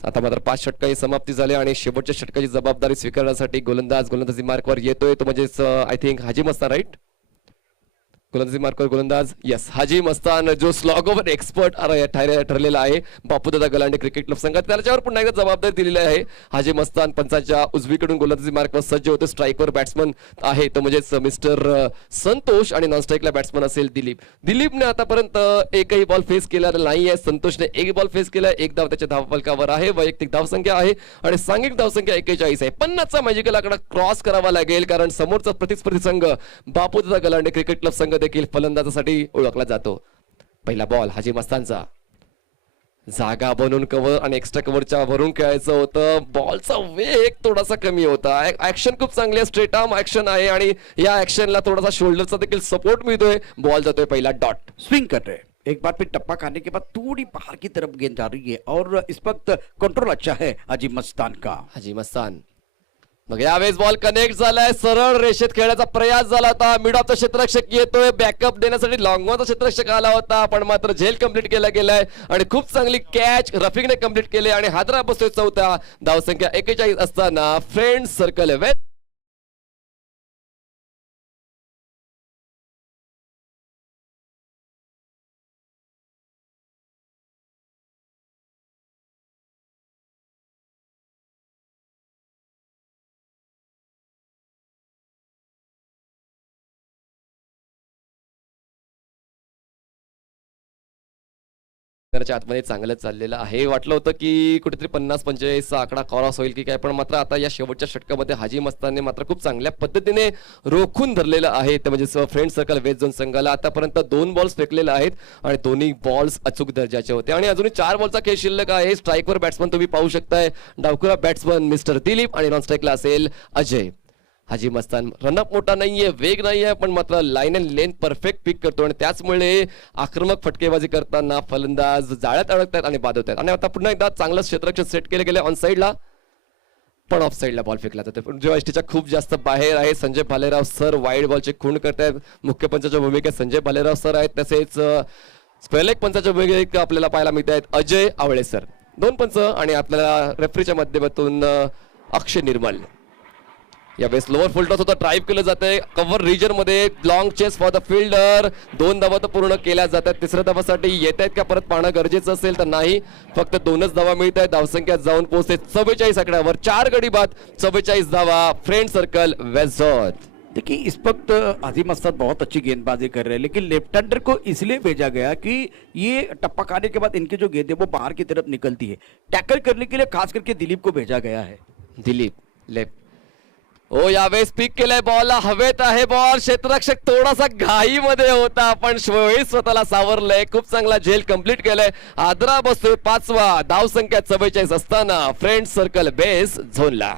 आता मात्र 5 षटकाची समाप्ती झाली आणि शेवटच्या षटकाची जबाबदारी स्वीकारण्यासाठी गोलंदाजी मार्कवर येतोय, तो म्हणजेच I think Haji Mastan, right? गोलंदाजी मार्कवर गोलंदाज यस हाजी मस्तान, जो स्लॉग ओव्हर एक्सपर्ट ठरलेला आहे बापूदादा गलांडे क्रिकेट क्लब संघात. त्याच्यावर पुन्हा एकदा जबाबदारी दिलेली आहे. हाजी मस्तान पंचाच्या उजवीकडून गोलंदाजी मार्कवर सज्ज होते. स्ट्राईकवर बॅट्समन आहे तो म्हणजेच मिस्टर संतोष आणि नॉन स्ट्राईकला बॅट्समन असेल दिलीप. दिलीपने आतापर्यंत एकही बॉल फेस केला नाहीये. संतोषने एक बॉल फेस केला, 1 धाव त्याच्या धावफलकावर आहे. वैयक्तिक धावसंख्या आहे आणि सांघिक धावसंख्या 41 आहे. 50चा मॅजिकल आकडा क्रॉस करावा लागेल, कारण समोरचा प्रतिस्पर्धी संघ बापूदादा गलांडे क्रिकेट क्लब संघ देखील फलंदाजासाठी ओळखला जातो. पहिला बॉल हाजी मस्तानचा, जागा बनवून कव्हर आणि एक्स्ट्रा कव्हरच्या वरून खेळायचं होतं. बॉलचा वेग थोडासा कमी होता. ऍक्शन खूप चांगली आहे, स्ट्रेट आर्म ऍक्शन आहे आणि या ऍक्शनला थोडासा शोल्डरचा देखील सपोर्ट मिळतोय. बॉल जातोय पहिला डॉट. स्विंग कर रहे हैं, एक बार फिर टप्पा खाने के बाद थोड़ी बाहर की तरफ गेंद जा रही है और इस वक्त कंट्रोल अच्छा है हाजी मस्तान का। हाजी मस्तान मग यावेळेस बॉल कनेक्ट झालाय, सरळ रेषेत खेळण्याचा प्रयास झाला होता. मिड ऑफचा क्षेत्ररक्षक येतोय, बॅकअप देण्यासाठी लॉंगॉनचा क्षेत्ररक्षक आला होता, पण मात्र झेल कंप्लीट केला गेलाय आणि खूप चांगली कॅच रफिकने कंप्लीट केली आणि हादरा बसतोय 4था. धावसंख्या 41 असताना फ्रेंड सर्कल घराच्या आतमध्ये चांगलं चाललेलं आहे. वाटलं होतं की कुठेतरी 50-45 चा आकडा क्रॉस होईल की काय, पण मात्र आता या शेवटच्या षटकामध्ये हाजी मस्तानने मात्र खूप चांगल्या पद्धतीने रोखून धरलेलं आहे. ते म्हणजे फ्रेंड सर्कल वेस्ट झोन संघाला आतापर्यंत 2 बॉल्स फेकलेले आहेत आणि दोन्ही बॉल्स अचूक दर्जाचे होते आणि अजूनही 4 बॉलचा खेळ शिल्लक आहे. स्ट्राईकवर बॅट्समन तुम्ही पाहू शकताय. डावखुरा बॅट्समन मिस्टर दिलीप आणि नॉन स्ट्राईकला असेल अजय. हाजी मस्तान रनअप मोठा नाहीये, वेग नाहीये, पण मात्र line and length perfect pick करतो आणि त्याचमुळे आक्रमक फटकेबाजी करताना फलंदाज जाळ्यात अडकतात आणि बाद होतात. आणि आता पुन्हा एकदा चांगलं क्षेत्ररक्षण सेट केले गेले ऑन साईडला, पण ऑफ साईडला बॉल फेकला जातो. पण जेव्हा एसटीच्या खूप जास्त बाहेर आहे. संजय भालेराव सर वाईड बॉलचे खूण करतायत. मुख्य पंचाच्या भूमिकेत संजय भालेराव सर आहेत, तसेच स्पेलेक पंचाच्या भूमिकेत आपल्याला पाहायला मिळत आहेत अजय आवळे सर. 2 पंच आणि आपल्याला रेफरीच्या माध्यमातून अक्षय निर्मल. यावेळेस लोअर फुल टॉस होता, ड्राईव्ह केलं जातंय कव्हर रिजन मध्ये. Long chase for the fielder. 2 धावा तर पूर्ण केल्या जातात. तिसऱ्या धावासाठी येत आहेत का परत पाहणं गरजेचं असेल तर नाही, फक्त 2च धावा मिळत आहेत. धावसंख्या जाऊन पोहोचते 44 आकड्यावर. 4 गडी बाद, 44 धावा. Friend circle waste zone. देखिए इस वक्त अजीम अस्सद बहुत अच्छी गेंदबाजी कर रहे हैं, लेकिन लेफ्ट हैंडर को इसलिए भेजा गया कि ये टप्पा खाने के बाद इनकी जो गेंद है वो बाहर की तरफ निकलती है। टैकल करने के लिए खास करके दिलीप को भेजा गया है। दिलीप लेफ्ट. ओ यावेळेस पिक केलंय बॉलला, हवेत आहे बॉल. क्षेत्ररक्षक थोडासा घाईमध्ये होता, पण शोईस स्वतःला सावरलंय. खूप चांगला झेल कंप्लीट केलंय. आदरा बसतोय 5वा. धावसंख्या 44 असताना फ्रेंड सर्कल बेस झोनला.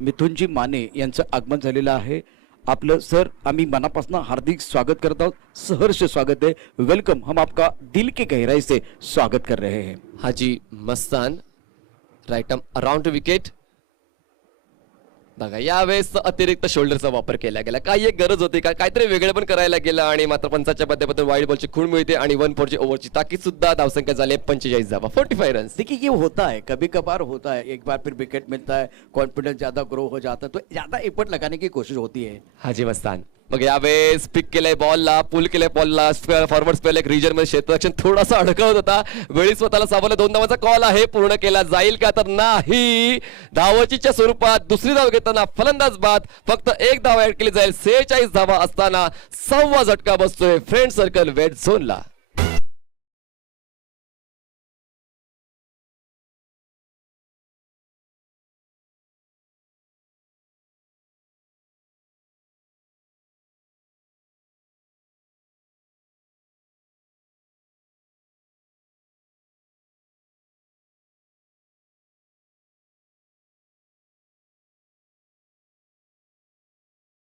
मिथुनजी माने यांचं आगमन झालेलं आहे. आपलं सर आम्ही मनापासून हार्दिक स्वागत करत आहोत. सहर्ष स्वागत है, वेलकम. हम आपका दिल के गहराई से स्वागत कर रहे हैं. Haji Mastan right arm around wicket. बघा यावेळेस अतिरिक्त शोल्डरचा वापर केला गेला. काही एक गरज होती का, काहीतरी वेगळं पण करायला गेलं आणि मात्र पंचाच्या माध्यमातून वाईड बॉलची खूण मिळते आणि 1 ची ओव्हरची ताकीद सुद्धा. धावसंख्या झाली 45 धावा, 45 रन्स. देखिए ये होता है, कभी कभार होता है, एक बार फिर विकेट मिलता है, कॉन्फिडेंस ज्यादा ग्रो हो जाता है, तो ज्यादा एफर्ट लगाने की कोशिश होती है. हाजी मस्तान मग यावेळेस पिक केलंय बॉलला, पुल केलंय बॉलला. फॉरवर्ड स्पेल एक रिजन मध्ये क्षेत्ररक्षण थोडासा अडकवत होता. वेळी स्वतःला सावरलं. 2 धावांचा कॉल आहे, पूर्ण केला जाईल का तर नाही. धावचीच्या स्वरूपात दुसरी धाव घेताना फलंदाज बाद. फक्त 1 धाव ऍड केली जाईल. 46 धावा असताना 6वा झटका बसतोय फ्रेंड सर्कल वेट झोनला.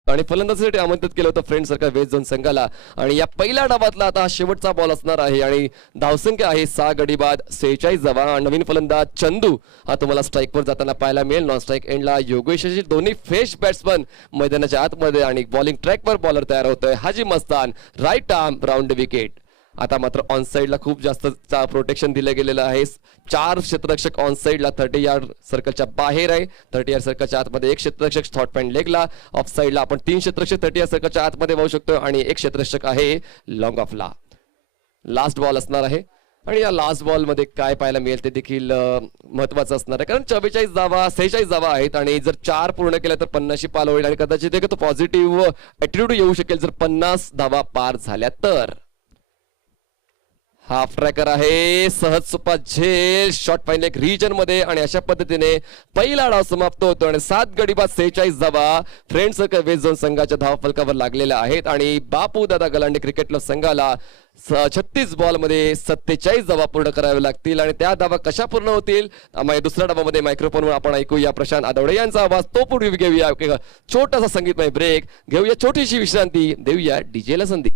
आणि फलंदाजीसाठी आमंत्रित केलं होतं फ्रेंड सर्कल वेस्ट झोन संघाला. आणि या पहिल्या डावातला आता हा शेवटचा बॉल असणार आहे आणि धावसंख्या आहे 6 गडी बाद, 46 धावा. नवीन फलंदाज चंदू हा तुम्हाला स्ट्राईकवर जाताना पाहायला मिळेल. नॉन स्ट्राईक एंडला योगेश अशी दोन्ही फ्रेश बॅट्समन मैदानाच्या आतमध्ये आणि बॉलिंग ट्रॅकवर बॉलर तयार होतोय. Haji Mastan right arm round wicket. आता मात्र ऑन साईडला खूप जास्त प्रोटेक्शन दिलं गेलेलं आहे. 4 क्षेत्ररक्षक ऑन साईडला 30 यार्ड सर्कलच्या बाहेर आहे. 30 यार्ड सर्कलच्या आतमध्ये 1 क्षेत्ररक्षक थॉट पॉइंट लेगला. ऑफ साईडला आपण 3 क्षेत्ररक्षक 30 यार्ड सर्कलच्या आतमध्ये पाहू शकतो आणि 1 क्षेत्ररक्षक आहे लॉंग ऑफला. लास्ट बॉल असणार आहे आणि या लास्ट बॉल मध्ये काय पाहायला मिळेल ते देखील महत्वाचं असणार आहे, कारण 44 धावा 46 धावा आहेत आणि जर 4 पूर्ण केल्या तर 50शी पाल होईल आणि कदाचित एक तो पॉझिटिव्ह ऍटिट्यूड येऊ शकेल जर 50 धावा पार झाल्या तर. हाफ ट्रॅकर आहे, सहज सोपा झेल, शॉट फाईन एक रिजन मध्ये आणि अशा पद्धतीने पहिला डाव समाप्त होतो आणि 7 गडी बाद 46 धावा फ्रेंड सर्कल वेस्ट झोन संघाच्या धाव फलकावर लागलेल्या आहेत आणि बापू दादा गलांडे क्रिकेट क्लब संघाला 36 बॉल मध्ये 47 धावा पूर्ण करावे लागतील आणि त्या धावा कशा पूर्ण होतील दुसऱ्या डावामध्ये मायक्रोफोनवर आपण ऐकूया प्रशांत आदवडे यांचा आवाज. तो पूर्वी घेऊया छोटासा संगीतमय ब्रेक, घेऊया छोटीशी विश्रांती, देऊया डीजेला संधी.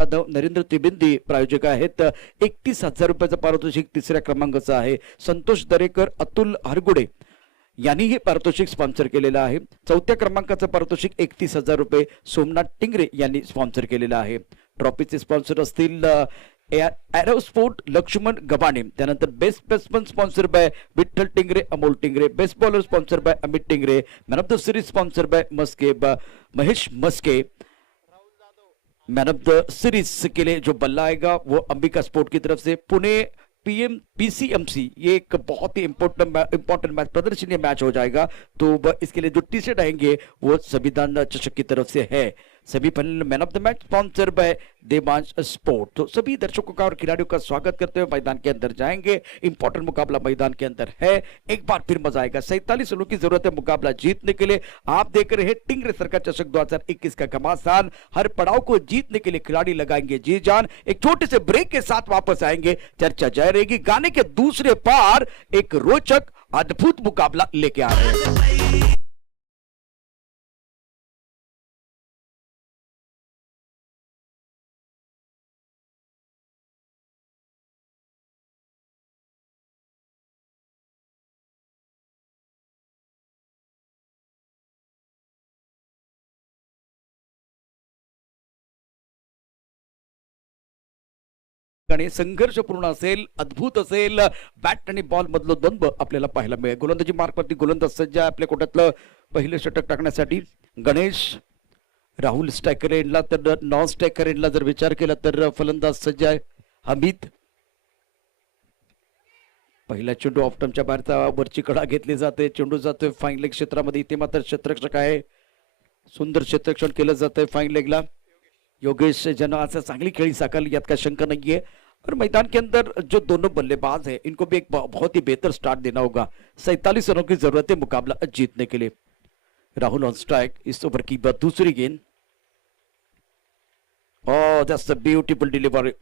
यादव, नरेंद्र त्रिवेदी प्रायोजक आहेत. 31,000 रुपयाचं पारितोषिक तिसऱ्या क्रमांकाचं आहे. संतोष दरेकर, अतुल हरगुडे यांनी हे पारितोषिक स्पॉन्सर केलेलं आहे. चौथ्या क्रमांकाचं पारितोषिक 31,000 रुपये सोमनाथ टिंगरे यांनी स्पॉन्सर केलेलं आहे. ट्रॉफीचे स्पॉन्सर असतील एरोस्पोर्ट लक्ष्मण गबाणे. त्यानंतर best batsman sponsor by Vitthal Tingre, Amol Tingre. Best bowler sponsor by Amit Tingre. Man of the series sponsor by Maske Mahesh Maske. Man of the series के लिए जो बल्ला आएगा वो अंबिका स्पोर्ट की तरफ से पुणे PCMC. ये एक बहुत ही इंपॉर्टेंट मैच, प्रदर्शनीय मैच हो जाएगा. तो इसके लिए जो टी शर्ट आएंगे वो संविधान चषक की तरफ से है. Semifinal man of the match sponsor by Devansh sport. तो सभी दर्शकों का और खिलाड़ियों का स्वागत करते हुए मैदान के अंदर जाएंगे. इंपॉर्टेंट मुकाबला मैदान के अंदर है. एक बार फिर मजा आएगा. 47 रनों की जरूरत है मुकाबला जीतने के लिए. आप देख रहे हैं टिंगरे सरकार चषक 2021 का घमासान. हर पड़ाव को जीतने के लिए खिलाड़ी लगाएंगे जी जान. एक छोटे से ब्रेक के साथ वापस आएंगे. चर्चा जारी रहेगी. गाने के दूसरे पार एक रोचक अद्भुत मुकाबला लेके आ रहे हैं. आणि संघर्षपूर्ण असेल, अद्भुत असेल. बॅट आणि बॉल मधलं द्वंद्व आपल्याला पाहायला मिळेल. गोलंदाजी मार्कवरती गोलंदाज सज्ज आहे आपल्या कोट्यातलं पहिलं षटक टाकण्यासाठी. गणेश, राहुल स्ट्रायकर एंडला, तर नॉन स्ट्रायकर एंडला जर विचार केला तर फलंदाज सज्ज आहे हमीद. पहिला चेंडू ऑफ टर्मच्या बाहेरचा वरची कडा घेतली जाते. चेंडू जातोय फाईन लेग क्षेत्रामध्ये. इथे मात्र क्षेत्ररक्षक आहे. सुंदर क्षेत्ररक्षण केलं जातंय फाईन लेगला. योगेश ज्यांना आज चांगली खेळी साकारली, यात काय शंका नहीं है. और मैदान के अंदर जो दोनों बल्लेबाज हैं इनको भी एक बहुत ही बेहतर स्टार्ट देना होगा. 47 रनों की जरूरत है मुकाबला जीतने के लिए. Rahul on strike. इस ओवर की दूसरी गेंद. Oh, that's a beautiful delivery.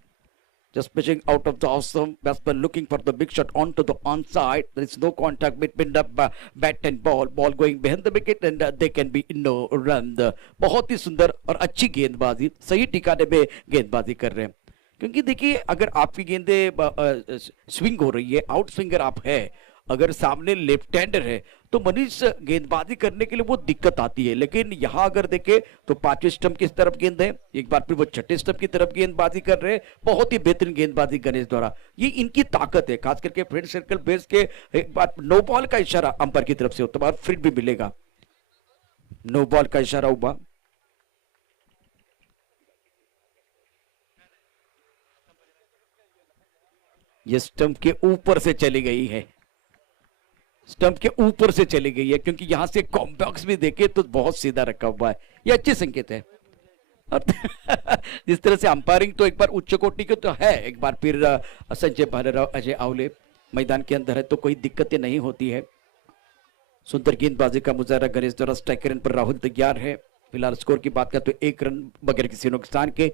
Just pitching out of the awesome batsman looking for the big shot onto the onside. There is no contact between the bat and ball. Ball going behind the wicket and they can be no run. बहुत ही सुंदर और अच्छी गेंदबाजी, सही ठिकाने पे गेंदबाजी कर रहे हैं. क्योंकि देखिए अगर आपकी गेंदें स्विंग हो रही है, आउट स्विंगर आप है, अगर सामने लेफ्ट हैंडर है तो मनीष गेंदबाजी करने के लिए वो दिक्कत आती है. लेकिन यहां अगर देखें तो 5वें स्टंप की तरफ गेंद है, एक बार फिर वो 6ठे स्टंप की तरफ गेंदबाजी कर रहे हैं. बहुत ही बेहतरीन गेंदबाजी गणेश द्वारा. ये इनकी ताकत है, खास करके फ्रेंड सर्कल बेस के. एक बार नो बॉल का इशारा अंपायर की तरफ से हो तो बार फिर भी मिलेगा. नो बॉल का इशारा हुआ. ये स्टंप के ऊपर से चली गई है. स्टंप के ऊपर से चली गई है क्योंकि यहां से कॉम्बॉक्स भी देखे तो बहुत सीधा रखा हुआ है. ये अच्छे संकेत है. और जिस तरह से अंपायरिंग तो एक बार उच्च कोटि के तो है. एक बार फिर संजय भालेराव, अजय आवले मैदान के अंदर है तो कोई दिक्कतें नहीं होती है. सुंदर गेंदबाजी का मुजाहरा गणेश द्वारा. स्ट्राइकर रन पर राहुल तैयार है. फिलहाल स्कोर की बात करें तो 1 रन बगैर किसी नुकसान के.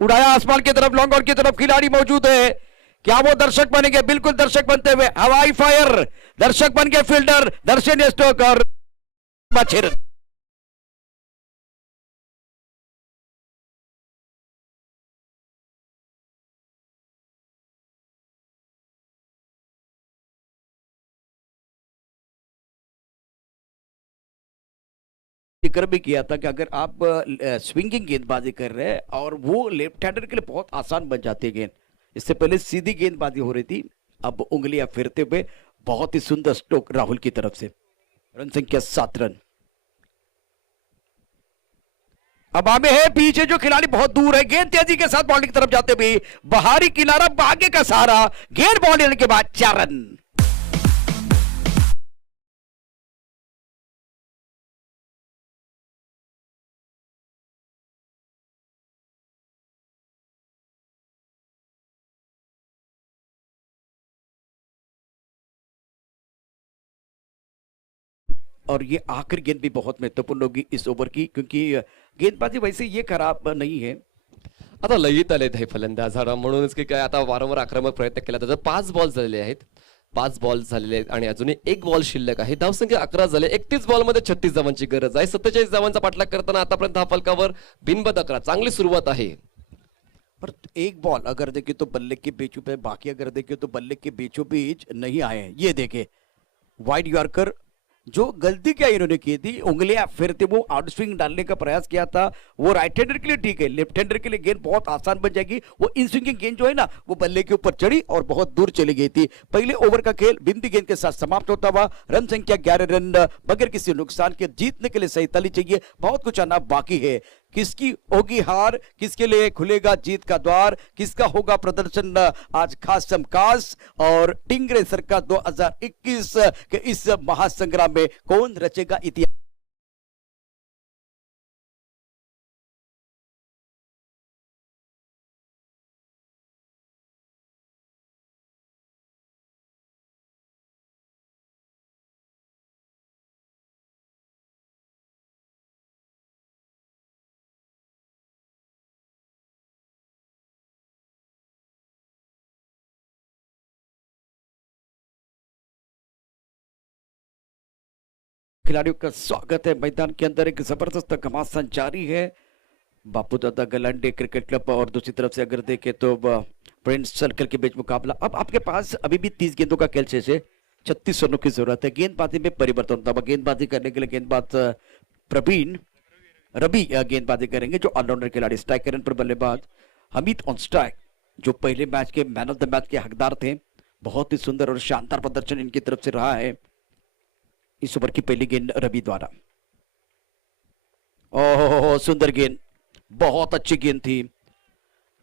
उड़ाया आसमान की तरफ, लॉन्ग ऑन की तरफ खिलाड़ी मौजूद है. क्या वो दर्शक बनेंगे? बिल्कुल दर्शक बनते हुए. हवाई फायर. दर्शक बन गए फील्डर दर्शन स्टोक और बचिर. जिक्र भी किया था कि अगर आप स्विंगिंग गेंदबाजी कर रहे हैं और वो लेफ्ट हैंडर के लिए बहुत आसान बन जाती है गेंद. इससे पहले सीधी गेंदबाजी हो रही थी, अब उंगलियां फिरते हुए. बहुत ही सुंदर स्ट्रोक राहुल की तरफ से. रन संख्या 7 रन. अब आगे है पीछे जो खिलाड़ी बहुत दूर है. गेंद तेजी के साथ बॉलिंग की तरफ जाते हुए बाहरी किनारा, आगे का सहारा. गेंद बॉल लेने के बाद 4 रन. और ये आखिरी गेंद भी बहुत महत्वपूर्ण होगी इस ओवर की क्योंकि गेंदबाजी वैसे ये खराब नहीं है. आता लयीत आलेत हे फलंदाज म्हणूनच की काय आता वारंवार आक्रमक प्रयत्न केला. त्याचा 5 बॉल झालेले आहेत. 5 बॉल झालेले आहेत आणि अजूनही एक बॉल शिल्लक आहे. धावसंख्या 11 झाले. 31 बॉलमध्ये 36 धावांची गरज आहे. 47 धावांचा पाठलाग करताना आतापर्यंत धावफलकावर बिनबाद 11. चांगली सुरुवात आहे. पर एक बॉल अगर देखे तो बल्ले के बीचों पे, बाकी अगर देखे तो बल्ले के बीचों बीच नहीं आए हैं. ये देखे वाइड यॉर्कर, जो गलती क्या इन्होंने की थी, उंगलियां फिरते वो आउट स्विंग डालने का प्रयास किया था. वो राइट हैंडर के लिए ठीक है, लेफ्ट हैंडर के लिए गेंद बहुत आसान बन जाएगी. वो इन स्विंगिंग गेंद जो है ना वो बल्ले के ऊपर चढ़ी और बहुत दूर चली गई थी. पहले ओवर का खेल बिंदी गेंद के साथ समाप्त होता हुआ रन संख्या 11 रन बगैर किसी नुकसान के. जीतने के लिए सही ताली चाहिए, बहुत कुछ आना बाकी है. किसकी होगी हार, किसके लिए खुलेगा जीत का द्वार, किसका होगा प्रदर्शन आज खास समकास, और टिंगरे सरकार 2021 के इस महासंग्राम में कौन रचेगा इतिहास. खिलाड़ियों का स्वागत है मैदान के अंदर. एक जबरदस्त घमासान जारी है. बापू दादा गलांडे क्रिकेट क्लब और दूसरी तरफ से अगर देखें तो फ्रेंड्स सर्कल के बीच मुकाबला. अब आपके पास अभी भी 30 गेंदों का खेल शेष है. 36 रनों की जरूरत है. गेंदबाजी में परिवर्तन होता है. गेंदबाजी करने के लिए गेंदबाज प्रवीण रवि गेंदबाजी करेंगे, जो ऑलराउंडर खिलाड़ी. स्ट्राइक रन पर बल्लेबाज हमीद ऑन स्ट्राइक, जो पहले मैच के मैन ऑफ द मैच के हकदार थे. बहुत ही सुंदर और शानदार प्रदर्शन इनकी तरफ से रहा है. इस ओवर की पहली गेंद रवि द्वारा. ओह सुंदर गेंद, बहुत अच्छी गेंद थी.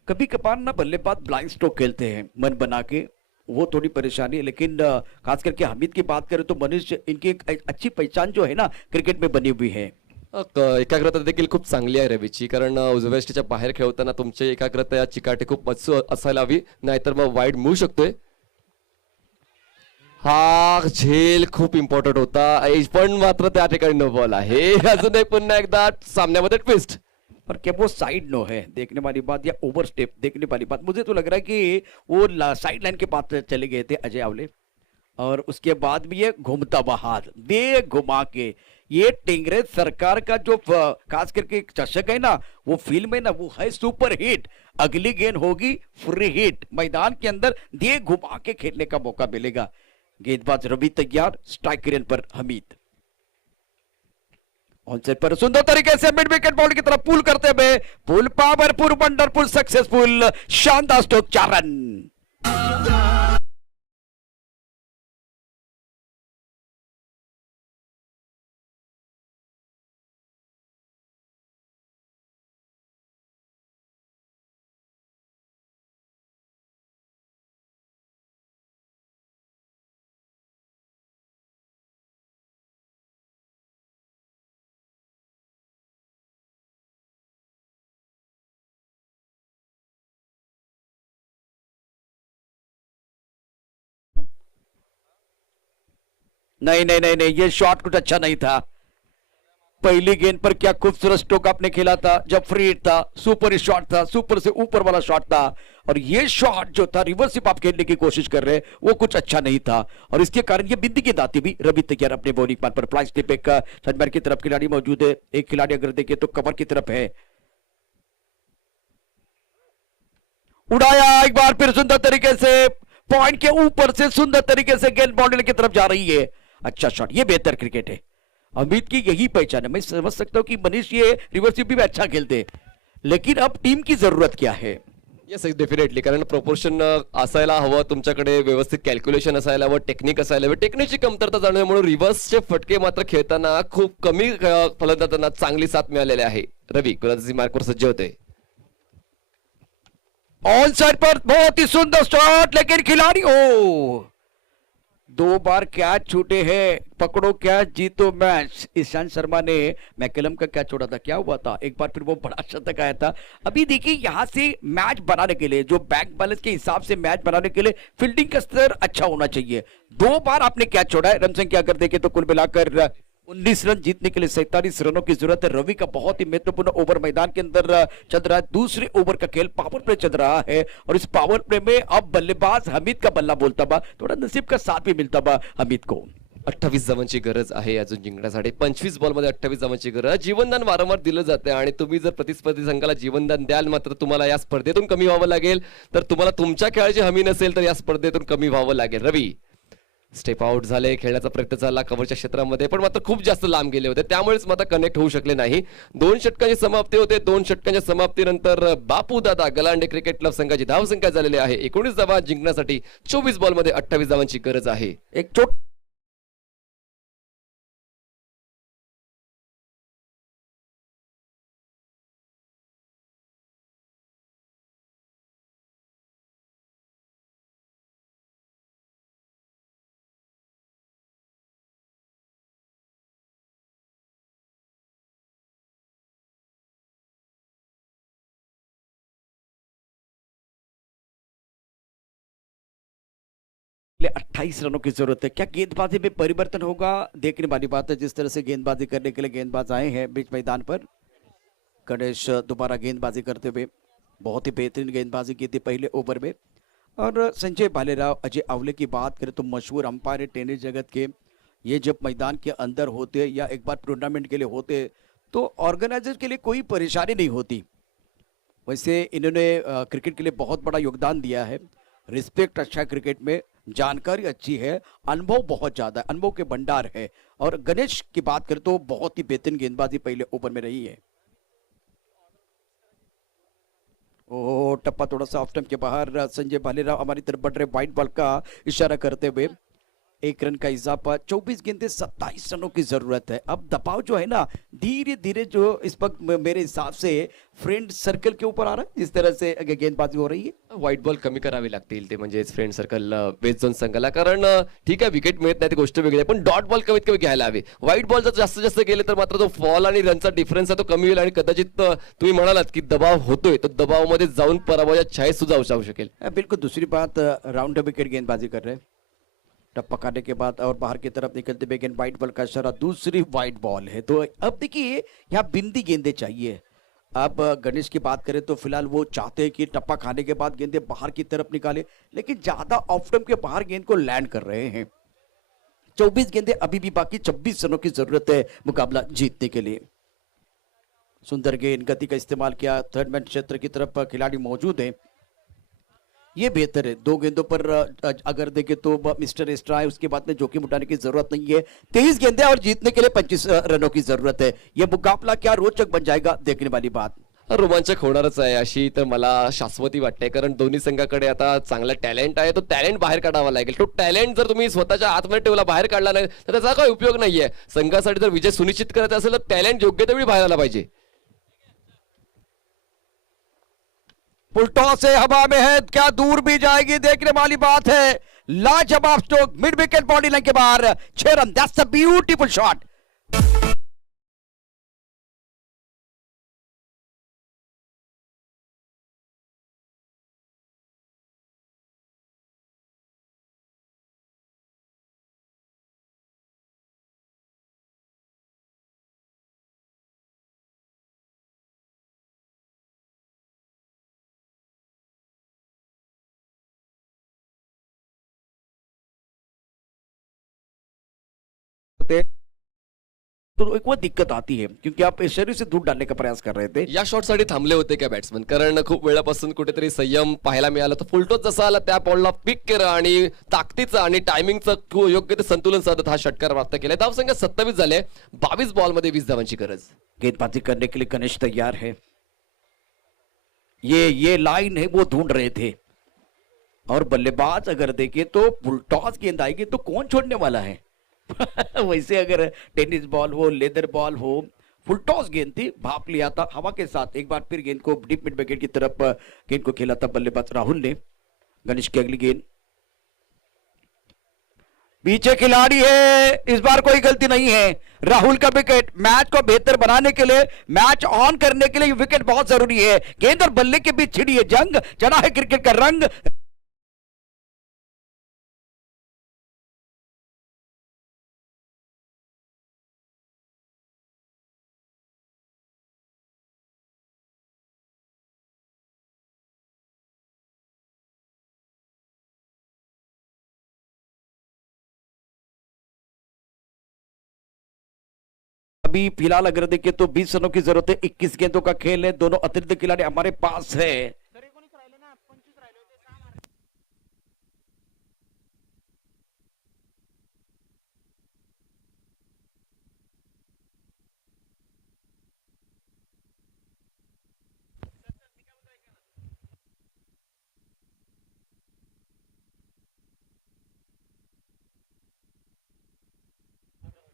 कभी कभार ना बल्लेबाज ब्लाइंड स्ट्रोक खेलते हैं मन बना के, वो थोड़ी परेशानी है. लेकिन खास करके हमीद की बात करें तो मनीष, इनकी एक अच्छी पहचान जो है ना क्रिकेट में बनी हुई है. एकाग्रता देखील खूप चांगली आहे रवीची, कारण उजव्या यष्टीच्या बाहेर खेळताना तुमची एकाग्रता या चिकाटी खूप असायला हवी, नाहीतर मग वाईड मिळू शकतोय. हा झेल खूप इम्पॉर्टंट होता, पण मात्र त्या ठिकाणी नो बॉल आहे. अजूनही पुन्हा एकदा सामन्यामध्ये ट्विस्ट. और क्या वो साइड नो है देखने वाली बात, या ओवर स्टेप देखने वाली बात. मुझे तो लग रहा है कि वो साइड लाइन के पास चले गए थे अजय आवले, और उसके बाद भी ये घूमता हुआ हाथ दे घुमा के. ये टिंगरे सरकार का जो खास करके चषक है ना, वो फिल्म है ना, वो है सुपर हिट. अगली गेंद होगी फ्री हिट. मैदान के अंदर दे घुमा के खेलने का मौका मिलेगा. गेंदबाज रवि तैयार, स्ट्राइक रेन पर हमीद. ऑनसेट पर सुंदर तरीके से मिड विकेट बॉल की तरफ पुल करते हुए, पुल पावरफुल, वंडरफुल, सक्सेसफुल, शानदार स्ट्रोक, 4 रन. नहीं नहीं नहीं नहीं, ये शॉट कुछ अच्छा नहीं था. पहली गेंद पर क्या खूबसूरत स्ट्रोक आपने खेला था, जब फ्री हिट था, सुपर शॉट था, सुपर से ऊपर वाला शॉट था. और ये शॉट जो था रिवर्सिप आप खेलने की कोशिश कर रहे हैं, वो कुछ अच्छा नहीं था. और इसके कारण ये बिंदी गेंद आती भी. रवि तैयार अपने बॉलिंग पार पर. फ्लाइंग स्लिप एक सनबैर की तरफ खिलाड़ी मौजूद है. एक खिलाड़ी अगर देखे तो कवर की तरफ है. उड़ाया एक बार फिर सुंदर तरीके से, पॉइंट के ऊपर से सुंदर तरीके से गेंद बाउंड्री की तरफ जा रही है. अच्छा शॉट, ये बेहतर क्रिकेट है. अमित की यही पहचान है. मैं समझ सकता हूं कि मनीष ये रिवर्सिप भी अच्छा खेलते, लेकिन अब टीम की जरूरत क्या है. येस डेफिनेटली, कारण प्रोपोर्शन असायला हवं तुमच्याकडे, व्यवस्थित कॅल्क्युलेशन असायला हवं, टेक्निक असायला हवं. टेक्निकची कमतरता जाणवल्यामुळे रिव्हर्सचे फटके मात्र खेळताना खूप कमी फलंदाजांना चांगली साथ मिळालेली आहे. रवी गोलंदाजी मार्कवर सज्ज होते. ऑन साइड पर बहुत ही सुंदर शॉट, लेकिन खिलाड़ी हो 2 बार कैच छूटे हैं. पकड़ो कैच जीतो मैच. ईशांत शर्मा ने मैकलम का कैच छोड़ा था, क्या हुआ था, एक बार फिर वो बड़ा शतक आया था. अभी देखिए यहां से मैच बनाने के लिए, जो बैंक बैलेंस के हिसाब से मैच बनाने के लिए फील्डिंग का स्तर अच्छा होना चाहिए. 2 बार आपने कैच छोड़ा है. रन संख्या अगर देखें तो कुल मिलाकर 19 रन जीतने के लिए 47 रनों की जरूरत है। रवि का बहुत ही महत्वपूर्ण ओवर मैदान के अंदर चल रहा है। दूसरे ओवर का खेल पावर प्ले चल रहा है और इस पावर प्ले में अब बल्लेबाज हमीद का बल्ला बोलता बा, थोड़ा नसीब का साथ भी मिलता बा हमीद को। 28 धावांची गरज आहे अजून जिंकण्यासाठी. 25 बॉलमध्ये 28 धावांची गरज. जीवनदान वारंवार दिलं जाते आणि तुम्ही जर प्रतिस्पर्धी संघाला जीवनदान द्याल मात्र तुम्हाला या स्पर्धेतून कमी व्हावं लागेल. तर तुम्हाला तुमच्या खेळाची हमी नसेल तर या स्पर्धेतून कमी व्हावं लागेल. रवी स्टेप आउट झाले, खेळण्याचा प्रयत्न झाला कव्हरच्या क्षेत्रामध्ये पण मात्र खूप जास्त लांब गेले होते, त्यामुळेच मात्र कनेक्ट होऊ शकले नाही. 2 षटकांची समाप्ती होते. 2 षटकांच्या समाप्तीनंतर बापू दादा गलांडे क्रिकेट क्लब संघाची धावसंख्या झालेली आहे 19 धावा. जिंकण्यासाठी 24 बॉलमध्ये 28 धावांची गरज आहे. एक छोट लिए 28 रनों की जरूरत है। क्या गेंदबाजी में परिवर्तन होगा, देखने वाली बात है। जिस तरह से गेंदबाजी करने के लिए गेंदबाज आए हैं बीच मैदान पर, गणेश दोबारा गेंदबाजी करते हुए बहुत ही बेहतरीन गेंदबाजी की थी पहले ओवर में। और संजय भालेराव, अजय आंवले की बात करें तो मशहूर अंपायर है टेनिस जगत के। ये जब मैदान के अंदर होते या एक बार टूर्नामेंट के लिए होते तो ऑर्गेनाइजर के लिए कोई परेशानी नहीं होती। वैसे इन्होंने क्रिकेट के लिए बहुत बड़ा योगदान दिया है। रिस्पेक्ट अच्छा है क्रिकेट में, जानकारी अच्छी है, अनुभव बहुत ज्यादा है, अनुभव के भंडार है। और गणेश की बात करें तो बहुत ही बेहतरीन गेंदबाजी पहले ओवर में रही है। ओ टप्पा थोड़ा सा ऑफ स्टंप के बाहर। संजय भालेराव हमारी तरफ बढ़ रहे, वाइट बॉल का इशारा करते हुए। 1 रन का इजाफा, 24 गेंदे 27 रनों की जरूरत है। अब दबाव जो है ना धीरे धीरे जो इस वक्त मेरे हिसाब से फ्रेंड सर्कल के ऊपर आ रहा है, जिस तरह से गेंदबाजी हो रही है। व्हाईट बॉल कमी करावे लागतील ते म्हणजे फ्रेंड सर्कल वेस्ट झोन संघाला. कारण ठीक आहे विकेट मिळत नाही ती गोष्ट वेगळी आहे, पण डॉट बॉल कमीत कमी घ्यायला हवे. व्हाईट बॉल जर जास्त जास्त गेले तर मात्र तो फॉल आणि रनचा डिफरन्स आहे तो कमी होईल आणि कदाचित तुम्ही म्हणालात की दबाव होतोय तर दबावामध्ये जाऊन पराभवाच्या छायेत सुद्धा जाऊ शकेल. बिल्कुल दूसरी बात, राउंड विकेट गेंदबाजी कर रहे हैं। टप्पा काटने के बाद और बाहर की तरफ निकलते हुए गेंद, वाइट बॉल का इशारा, दूसरी वाइट बॉल है। तो अब देखिए यहाँ बिंदी गेंदे चाहिए। अब गणेश की बात करें तो फिलहाल वो चाहते हैं कि टप्पा खाने के बाद गेंदे बाहर की तरफ निकाले, लेकिन ज्यादा ऑफ स्टंप के बाहर गेंद को लैंड कर रहे हैं। 24 गेंदे अभी भी बाकी, 26 रनों की जरूरत है मुकाबला जीतने के लिए। सुंदर गेंद, गति का इस्तेमाल किया। थर्ड मैन क्षेत्र की तरफ खिलाड़ी मौजूद है, ये बेहतर है। 2 गेंदों पर अगर देखें तो मिस्टर एक्स्ट्रा है, उसके बाद में जोखिम उठाने की जरूरत नहीं है। 23 गेंदे और जीतने के लिए 25 रनों की जरूरत है। यह मुकाबला क्या रोचक बन जाएगा, देखने वाली बात। रोमांचक होणारच आहे अशी तर मला शाश्वती वाटते, कारण दोन्ही संघाकडे आता चांगला टॅलेंट आहे. तो टॅलेंट बाहेर काढावा लागेल. तो टॅलेंट जर तुम्ही स्वतःच्या आतमध्ये ठेवला, बाहेर काढला नाही तर त्याचा काही उपयोग नाहीये. संघासाठी जर विजय सुनिश्चित करायचा असेल तर टॅलेंट योग्य त्यावेळी बाहेर आला पाहिजे. फुलटॉस से हवा में है, क्या दूर भी जाएगी, देखने वाली बात है। लाजवाब stroke, mid wicket body line के बाहर, 6 run. That's a beautiful shot. तो एक वो दिक्कत आती है क्योंकि आप शरीर से दूर डालने का प्रयास कर रहे थे। या शॉटसाठी थांबले होते का बॅट्समन, कारण खूप वेळापासून कुठेतरी संयम पाहायला मिळाला. तर फुलटॉस जसा आला त्या बॉलला पिक केलं आणि ताकदीचं आणि टायमिंगचं योग्य ते संतुलन साधत हा षटकार प्राप्त केला. धावसंख्या 27 झाले. 22 बॉलमध्ये 20 धावांची गरज. गेंदबाजी करने के लिए गणेश तैयार है। ये लाइन है वो ढूंढ रहे थे। और बल्लेबाज अगर देखें तो फुलटॉस गेंद आएगी तो कौन छोड़ने वाला है। वैसे अगर टेनिस बॉल हो, लेदर बॉल हो, फुलटॉस गेंद थी, भाप लिया था हवा के साथ। एक बार फिर गेंद को डीप मिड विकेट की तरफ गेंद को खेला था बल्लेबाज राहुल ने। गणेश की अगली गेंद, पीछे खिलाड़ी है, इस बार कोई गलती नहीं है। राहुल का विकेट, मैच को बेहतर बनाने के लिए, मैच ऑन करने के लिए विकेट बहुत जरूरी है। गेंद और बल्ले के बीच छिड़ी है जंग, चढ़ा है क्रिकेट का रंग। अभी फिलहाल अगर देखें तो 20 रनों की जरूरत है, 21 गेंदों का खेल है, दोनों अतिरिक्त खिलाड़ी हमारे पास है।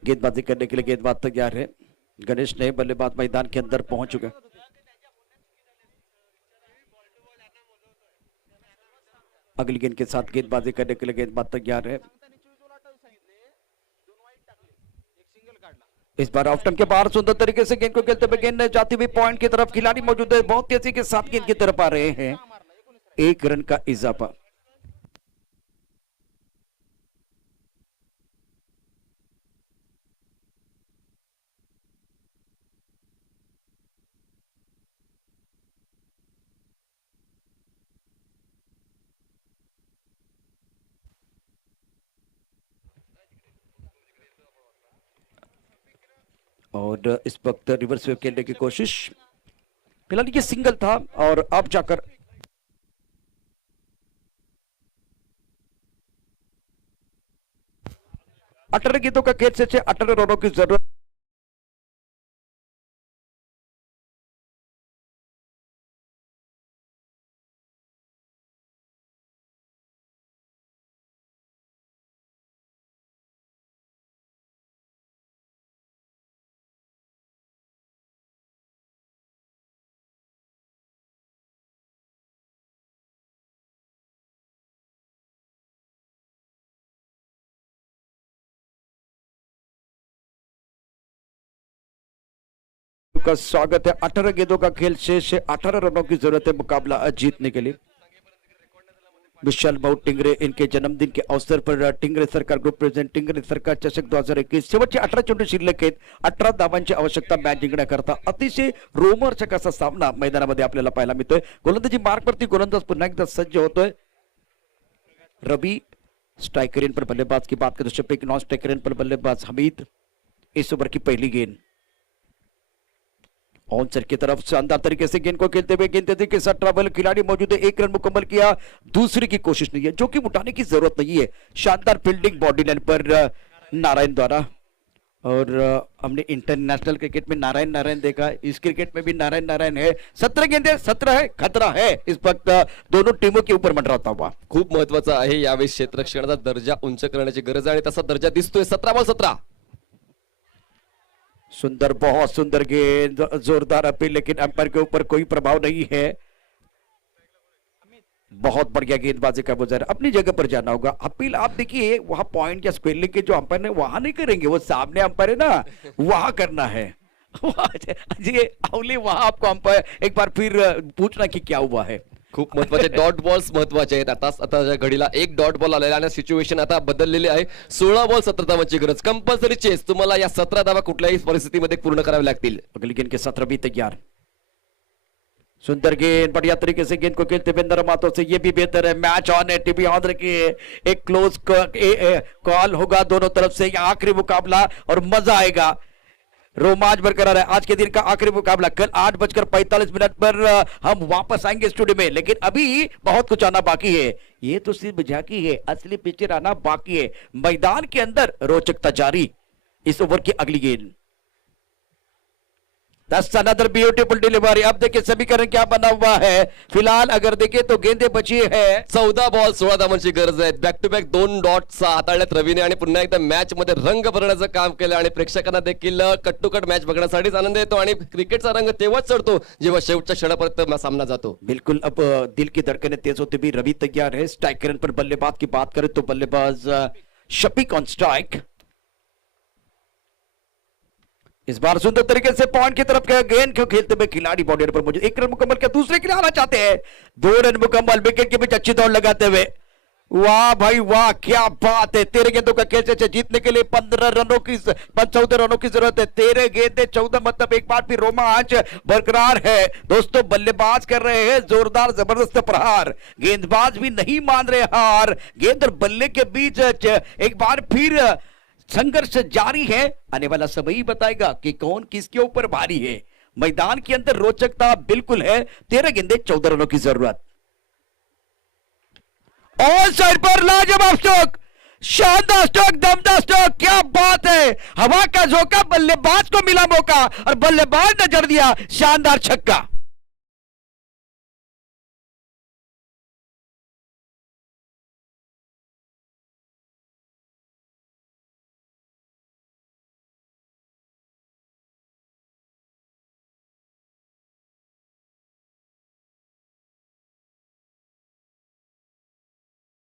गेंदबाजी करने के लिए गेंदबाज तैयार है। गणेश ने बल्लेबाज मैदान के अंदर पहुंच चुका। अगली गेंद के साथ गेंदबाजी करने के लिए गेंदबाज तैयार है। इस बार ऑफ टर्न के बाहर सुंदर तरीके से गेंद को खेलते हुए गेंद जाती हुई पॉइंट की तरफ खिलाड़ी मौजूद है, बहुत तेजी के साथ गेंद की तरफ आ रहे हैं। 1 रन का इजाफा। और इस वक्त रिवर्स वेव खेलने की कोशिश, फिलहाल ये सिंगल था और अब जाकर अठारह गेंदों का खेल से 18 रनों की जरूरत। का स्वागत है। 18 गेंदों का खेल शेष है, 18 रनों की जरूरत है मुकाबला जीतने के लिए। विशाल भाऊ टिंगरे इनके जन्मदिन के अवसर पर टिंगरे सरकार ग्रुप प्रेझेंट टिंगरे सरकार चषक 2021 शेवटचे 18 चेंडू शिल्लक आहेत, 18 धावांची आवश्यकता मॅच जिंकण्याकरता। अतिशय रोमहर्षक असा सामना मैदानामध्ये आपल्याला पाहायला मिळतोय। गोलंदाजी मार्कवरती गोलंदाज पुन्हा एकदा सज्ज होतोय। रवि स्ट्राइकर पर बल्लेबाज की बात करें तो नॉन स्ट्राइकर पर बल्लेबाज हमीद। इस ओवर की पहली गेंद ऑन सर की तरफ शानदार तरीके से गेंद को खेलते हुए गेंद तेजी के साथ ट्रैवल खिलाड़ी मौजूद है। 1 रन मुकम्मल किया, दूसरे की कोशिश नहीं है, जो कि उठाने की जरूरत नहीं है। शानदार फील्डिंग बॉडी लाइन पर नारायण द्वारा। और हमने इंटरनेशनल क्रिकेट में नारायण नारायण देखा, इस क्रिकेट में भी नारायण नारायण है। 17 गेंदे 17 है, खतरा है इस वक्त दोनों टीमों के ऊपर मंडराता हुआ। खूप महत्वाचा आहे यावेळी क्षेत्ररक्षणाचा दर्जा उंच करण्याची गरज आहे आणि तसा दर्जा दिसतोय। 17 बॉल 17। सुंदर, बहुत सुंदर गेंद, जोरदार अपील, लेकिन अंपायर के ऊपर कोई प्रभाव नहीं है। बहुत बढ़िया गेंदबाजी का गुजर, अपनी जगह पर जाना होगा। अपील आप देखिए वहां पॉइंट या स्क्वेयर लेग के जो अंपायर ने वहां नहीं करेंगे, वो सामने अंपायर है ना, वहां करना है। जी अवली वहां आपको अंपायर एक बार फिर पूछना कि क्या हुआ है। खूप महत्वाचे डॉट बॉल्स महत्वाचे आहेत। आता घडीला एक डॉट बॉल आलेला आणि सिच्युएशन आता बदललेली आहे। 16 बॉल 17 धावांची गरज, कंपल्सरी चेस। तुम्हाला या 17 धावा कुठल्याही परिस्थितीमध्ये पूर्ण करावे लागतील। अगली गेंद के 17 भी तैयार। सुंदर गेंद, बढ़िया तरीके से गेंद को खेलते हुए नरम हाथों से, ये भी बेहतर है। मैच ऑन है, टीवी ऑन रखिए। एक क्लोज कॉल होगा दोनों तरफ से, यह आखिरी मुकाबला और मजा आएगा। रोमांच बरकरार है। आज के दिन का आखिरी मुकाबला कल 8:45 पर हम वापस आएंगे स्टूडियो में, लेकिन अभी बहुत कुछ आना बाकी है। ये तो सिर्फ झांकी है, असली पिक्चर आना बाकी है। मैदान के अंदर रोचकता जारी। इस ओवर की अगली गेंद, That's another beautiful delivery। अब देखिए समीकरण क्या बना हुआ है। फिलहाल अगर देखें तो गेंदे बची है। 14 बॉल 16 धावांची गरज आहे। बॅक टू बॅक 2 डॉट्स हाताळल्यात रवीने आणि पुन्हा एकदा मॅच मध्ये रंग भरण्याचं काम केलं आणि प्रेक्षकांना देखील कट टू कट मॅच बघण्यासाठीच आनंद येतो आणि क्रिकेटचा रंग तेव्हाच चढतो जेव्हा शेवटच्या क्षणापर्यंत सामना जातो। बिल्कुल, अब दिल की धड़कनें तेज होते भी रवि तैयार है। स्ट्राइकर पर बल्लेबाज की बात करें तो बल्लेबाज शफीक ऑन स्ट्राइक। इस बार सुंदर तरीके से पॉइंट की तरफ गेंद को खेलते हुए खिलाड़ी बॉडी पर मुझे 1 रन मुकम्मल किया, दूसरे के लिए आना चाहते हैं। 2 रन मुकम्मल, विकेट के बीच अच्छी दौड़ लगाते हुए। वाह भाई वाह, क्या बात है। 13 गेंदों का खेल से जीतने के लिए 14 रनों की जरूरत है। 13 गेंदे 14, मतलब एक बार फिर रोमांच बरकरार है। दोस्तों बल्लेबाज कर रहे हैं जोरदार जबरदस्त प्रहार, गेंदबाज भी नहीं मान रहे हार। गेंद और बल्ले के बीच एक बार फिर संघर्ष जारी है। आने वाला समय ही बताएगा कि कौन किसके ऊपर भारी है। मैदान के अंदर रोचकता बिल्कुल है। 13 गेंदे 14 रनों की जरूरत। ऑन साइड पर लाजवाब स्ट्रोक, शानदार स्ट्रोक, दमदार स्ट्रोक, क्या बात है। हवा का झोंका, बल्लेबाज को मिला मौका और बल्लेबाज ने जड़ दिया शानदार छक्का।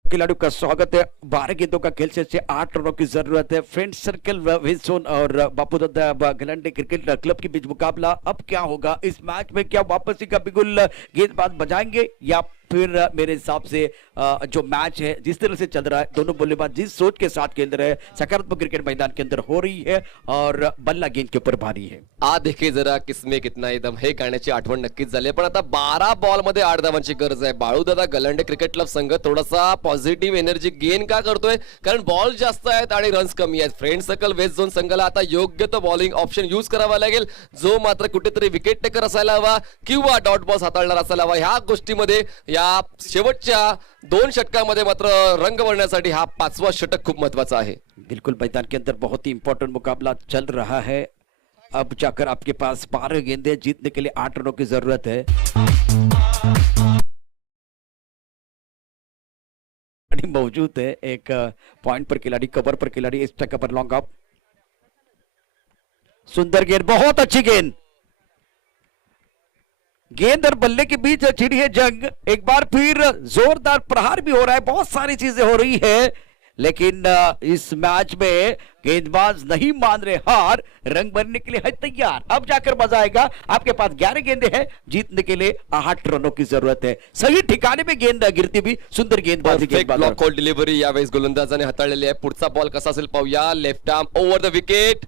खिलाड़ियों का स्वागत है। 12 गेंदों का खेल से 8 रनों की जरूरत है। फ्रेंड सर्कल वेस्ट जोन और बापू दत्ता गलंडे क्रिकेट क्लब के बीच मुकाबला। अब क्या होगा इस मैच में? क्या वापसी का बिगुल गेंदबाज बजाएंगे या फिर मेरे हिसाब से जो मैच है जिस तरह से चल रहा है, दोनों बल्लेबाज जिस सोच के साथ खेल रहे हैं, सकारात्मक क्रिकेट मैदान के अंदर हो रही है और बल्ला गेंद के ऊपर भारी है। देखिए जरा किसमें कितना दम हे गाण्याची आठवण नक्कीच झाली, पण आता 12 बॉल मध्ये 8 धावांची गरज आहे। बाळूदादा गलंडे क्रिकेट क्लब संघ थोडासा पॉझिटिव्ह एनर्जी गेन का करतोय? कारण बॉल जास्त आहेत आणि रन्स कमी आहेत। फ्रेंड सर्कल वेस्ट झोन संघाला आता योग्य तो बॉलिंग ऑप्शन यूज करावा लागेल, जो मात्र कुठेतरी विकेट टेकर असायला हवा किंवा डॉट बॉल्स हाताळणार असायला हवा। ह्या गोष्टीमध्ये या शेवटच्या 2 षटकांमध्ये मात्र रंग भरण्यासाठी हा 5वां षटक खूप महत्वाचा आहे। बिल्कुल मैदान के अंदर बहुत ही इंपॉर्टेंट मुकाबला चल रहा है। अब जाकर आपके पास 12 गेंदे, जीतने के लिए 8 रनों की जरूरत है। मौजूद है एक पॉइंट पर खिलाड़ी, कवर पर खिलाड़ी, इस टक्कर पर लॉन्ग ऑफ। सुंदर गेंद, बहुत अच्छी गेंद। गेंद और बल्ले के बीच छिड़ी है जंग। एक बार फिर जोरदार प्रहार भी हो रहा है, बहुत सारी चीजें हो रही है, लेकिन इस मैच में गेंदबाज नहीं मान रहे हार, रंग भरने के लिए है तैयार। अब जाकर मजा आएगा। आपके पास 11 गेंदे हैं, जीतने के लिए 8 रनों की जरूरत है। सही ठिकाने में गेंद गिरती भी सुंदर गेंदबाजी। ब्लॉक होल डिलिव्हरी यावेळेस गोलंदाजाने हाताळलेली आहे। पुढचा बॉल कसा असेल पाहूया। Left arm over the wicket.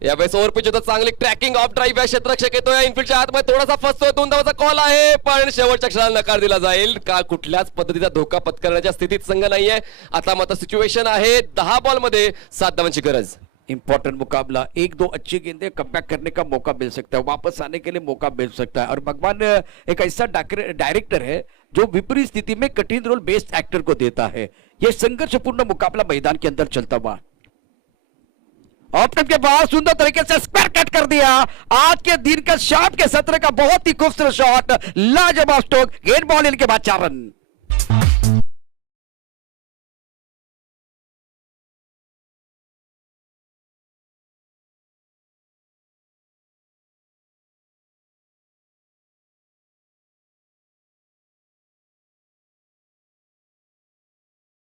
यावेळेस ओव्हर पिच होतं, चांगली ट्रॅकिंग ऑफ ड्राईव्ह या क्षेत्ररक्षक येतोय, इनफिल्डच्या आतमध्ये थोडासा फसतोय, 2 धावाचा कॉल आहे, पण शेवटच्या क्षणाला नकार दिला जाईल का कुठल्याच पद्धतीचा धोका पत्करण्याच्या स्थितीत संघ नाहीये। आता मात्र सिच्युएशन आहे 10 बॉल मध्ये 7 धावांची गरज। इंपॉर्टेंट मुकाबला, 1-2 अच्छी गेंदें कमबैक करने का मौका मिल सकता है, वापस आने के लिए मौका मिल सकता है। और भगवान एक ऐसा डायरेक्टर है जो विपरीत स्थिति में कठिन रोल बेस्ट एक्टर को देता है। यह संघर्षपूर्ण मुकाबला मैदान के अंदर चलता हुआ। ऑप्टन के बाद सुंदर तरीके से स्क्वायर कट कर दिया। आज के दिन का शाम के सत्र का बहुत ही खूबसूरत शॉट, लाजवाब स्ट्रोक, गेंद बॉल इनके बाद 4 रन।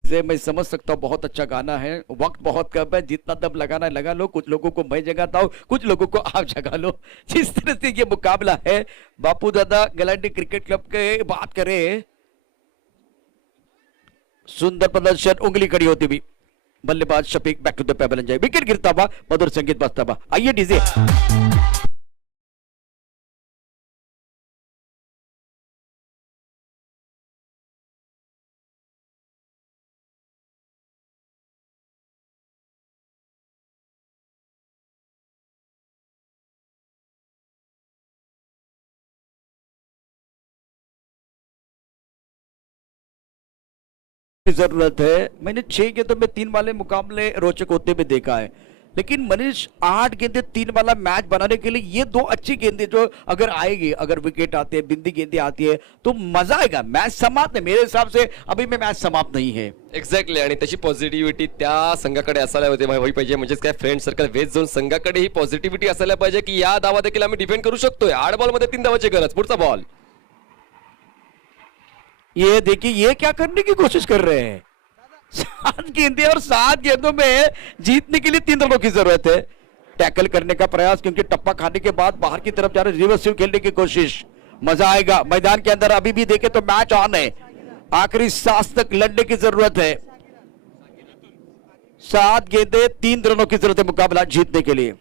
मैं समझ सकता हूँ, बहुत अच्छा गाना है, वक्त बहुत कम है, जितना दम लगाना है लगा लो। कुछ लोगों को मैं जगाता हूँ, कुछ लोगों को आप जगा लो। जिस तरह से ये मुकाबला है, बापू दादा गलंडे क्रिकेट क्लब के बात करें, सुंदर प्रदर्शन, उंगली खड़ी होती हुई, बल्लेबाज Shafiq back to the pavilion जाए, विकेट गिरता हुआ, मधुर संगीत बजता हुआ। आइए डीजे। जरूरत है। मैंने 6 गेंदों में 3 वाले मुकाबले रोचक होते हुए देखा है, लेकिन मनीष 8 गेंदे 3 वाला मैच बनाने के लिए ये 2 अच्छी गेंदें जो अगर आएगी, अगर विकेट आते हैं, बिंदी गेंदें आती है तो मजा आएगा। मैच समाप्त है मेरे हिसाब से, अभी में मैच समाप्त नहीं है। एक्झॅक्टली, आणि त्याची पॉझिटिव्हिटी त्या संघाकडे असायला हवी पाहिजे, म्हणजेच काय फ्रेंड सर्कल वेस्ट झोन संघाकडे ही पॉझिटिव्हिटी असायला पाहिजे की या धावा देखील आम्ही डिफेंड करू शकतोय। 8 बॉल मध्ये 3 धावाची गरज। पुढचा बॉल, ये देखिए ये क्या करने की कोशिश कर रहे हैं। 7 गेंदें और 7 गेंदों में जीतने के लिए 3 रनों की जरूरत है। टैकल करने का प्रयास, क्योंकि टप्पा खाने के बाद बाहर की तरफ जा रहे, रिवर्स स्विंग खेलने की कोशिश, मजा आएगा। मैदान के अंदर अभी भी देखे तो मैच ऑन है, आखिरी सांस तक लड़ने की जरूरत है। 7 गेंदें 3 रनों की जरूरत है मुकाबला जीतने के लिए।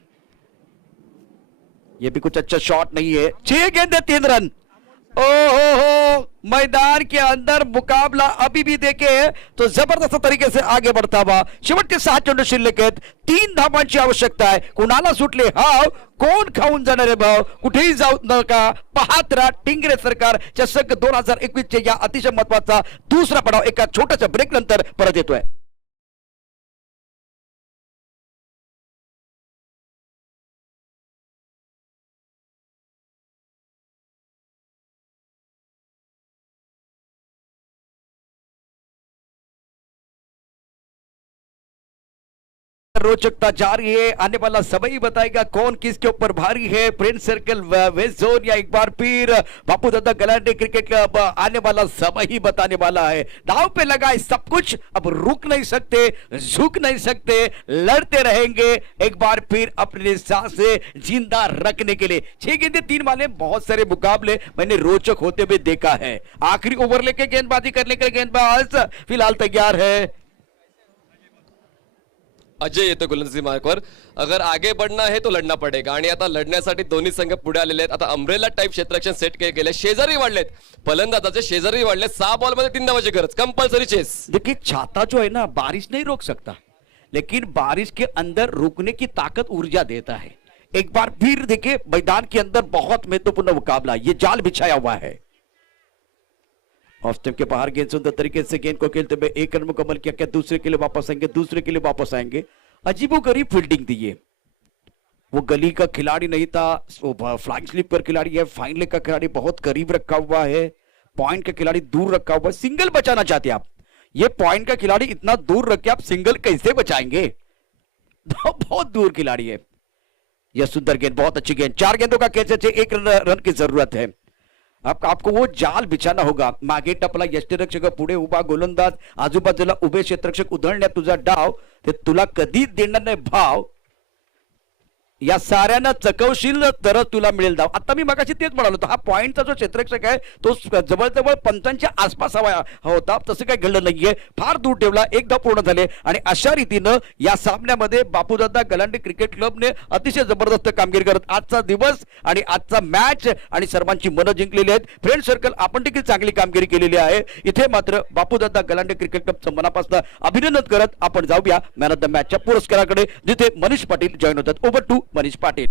यह भी कुछ अच्छा शॉट नहीं है। 6 गेंदें 3 रन। ओहो, मैदान के अंदर मुकाबला अभी भी देखे तो जबरदस्त तरीके से आगे बढ़ता हुआ शेवटचे 6 चेंडू शिल्लक आहेत 3 धावांची आवश्यकता आहे कुणाला सुटले हाव कोण खाऊन जाणार आहे भाव कुठेही जाऊ नका पाहत राहा टिंगरे सरकार चषक 2021 चे या अतिशय महत्वाचा दुसरा पडाव एका छोट्याशा ब्रेक नंतर परत येतोय रोचकता जारी है आने वाला समय ही बताएगा कौन किसके ऊपर भारी है फ्रेंड सर्कल वेस्ट जोन या एक बार फिर बापू दादा गलांडे क्रिकेट क्लब आने वाला समय ही बताने वाला है दाव पे लगा है सब कुछ अब रुक नहीं सकते झुक नहीं सकते लड़ते रहेंगे एक बार फिर अपने सांसें जिंदा रखने के लिए 6 गेंदे 3 वाले बहुत सारे मुकाबले मैंने रोचक होते हुए देखा है आखिरी ओवर लेके गेंदबाजी करने के लिए गेंदबाज फिलहाल तैयार है अजय येतो गोलंदाजी मार्कवर अगर आगे बढ़ना है तो लढणं पडेगा आणि आता लढण्यासाठी दोन्ही संघ पुढे आलेले आहेत आता अम्ब्रेला टाइप क्षेत्ररक्षण सेट केले गेले शेजारी वाढलेत फलंदाजाचे शेजारी वाढले 6 बॉल मध्ये 3 धावांची गरज कंपल्सरी चेस देखिए छाता जो है ना बारिश नहीं रोक सकता लेकिन बारिश के अंदर रुकने की ताकत ऊर्जा देता है एक बार फिर देखिए मैदान के अंदर बहुत महत्वपूर्ण मुकाबला ये जाल बिछाया हुआ है ऑफ स्टंप के बाहर गेंद सुंदर तरीके से गेंद को खेलते हुए एक रन मुकम्मल किया क्या दूसरे के लिए वापस आएंगे दूसरे के लिए वापस आएंगे अजीबोगरीब फील्डिंग दी है वो गली का खिलाड़ी नहीं था वो फ्लाइंग स्लिप पर खिलाड़ी है फाइन लेग का खिलाड़ी बहुत करीब रखा हुआ है पॉइंट का खिलाड़ी दूर रखा हुआ है सिंगल बचाना चाहते हैं आप ये पॉइंट का खिलाड़ी इतना दूर रख के आप सिंगल कैसे बचाएंगे बहुत दूर खिलाड़ी है यह सुंदर गेंद बहुत अच्छी गेंद 4 गेंदों का कैच है 1 रन की जरूरत है आपको वो जाल बिछाना होगा मागे टपला यष्टिरक्षक पुढे उभा गोलंदाज आजूबाजूला उभे क्षेत्ररक्षक उधळण्यात तुझा डाव ते तुला कधीच देणार नाही भाव या साऱ्यांना चकवशील तरच तुला मिळेल धाव आता मी मगाशी तेच म्हणालो होतो हा पॉइंटचा जो क्षेत्ररक्षक आहे तो जवळजवळ पंचांच्या आसपास हवा होता तसं काही घडलं नाहीये फार दूर ठेवला एक धाव पूर्ण झाले आणि अशा रीतीनं या सामन्यामध्ये बापूदादा गलांडे क्रिकेट क्लबने अतिशय जबरदस्त कामगिरी करत आजचा दिवस आणि आजचा मॅच आणि सर्वांची मनं जिंकलेली आहेत फ्रेंड सर्कल आपण देखील चांगली कामगिरी केलेली आहे इथे मात्र बापूदादा गलांडे क्रिकेट क्लबचं मनापासून अभिनंदन करत आपण जाऊया मॅन ऑफ द मॅचच्या पुरस्काराकडे जिथे मनीष पाटील जॉईन होतात ओव्हर टू मनीष पाटील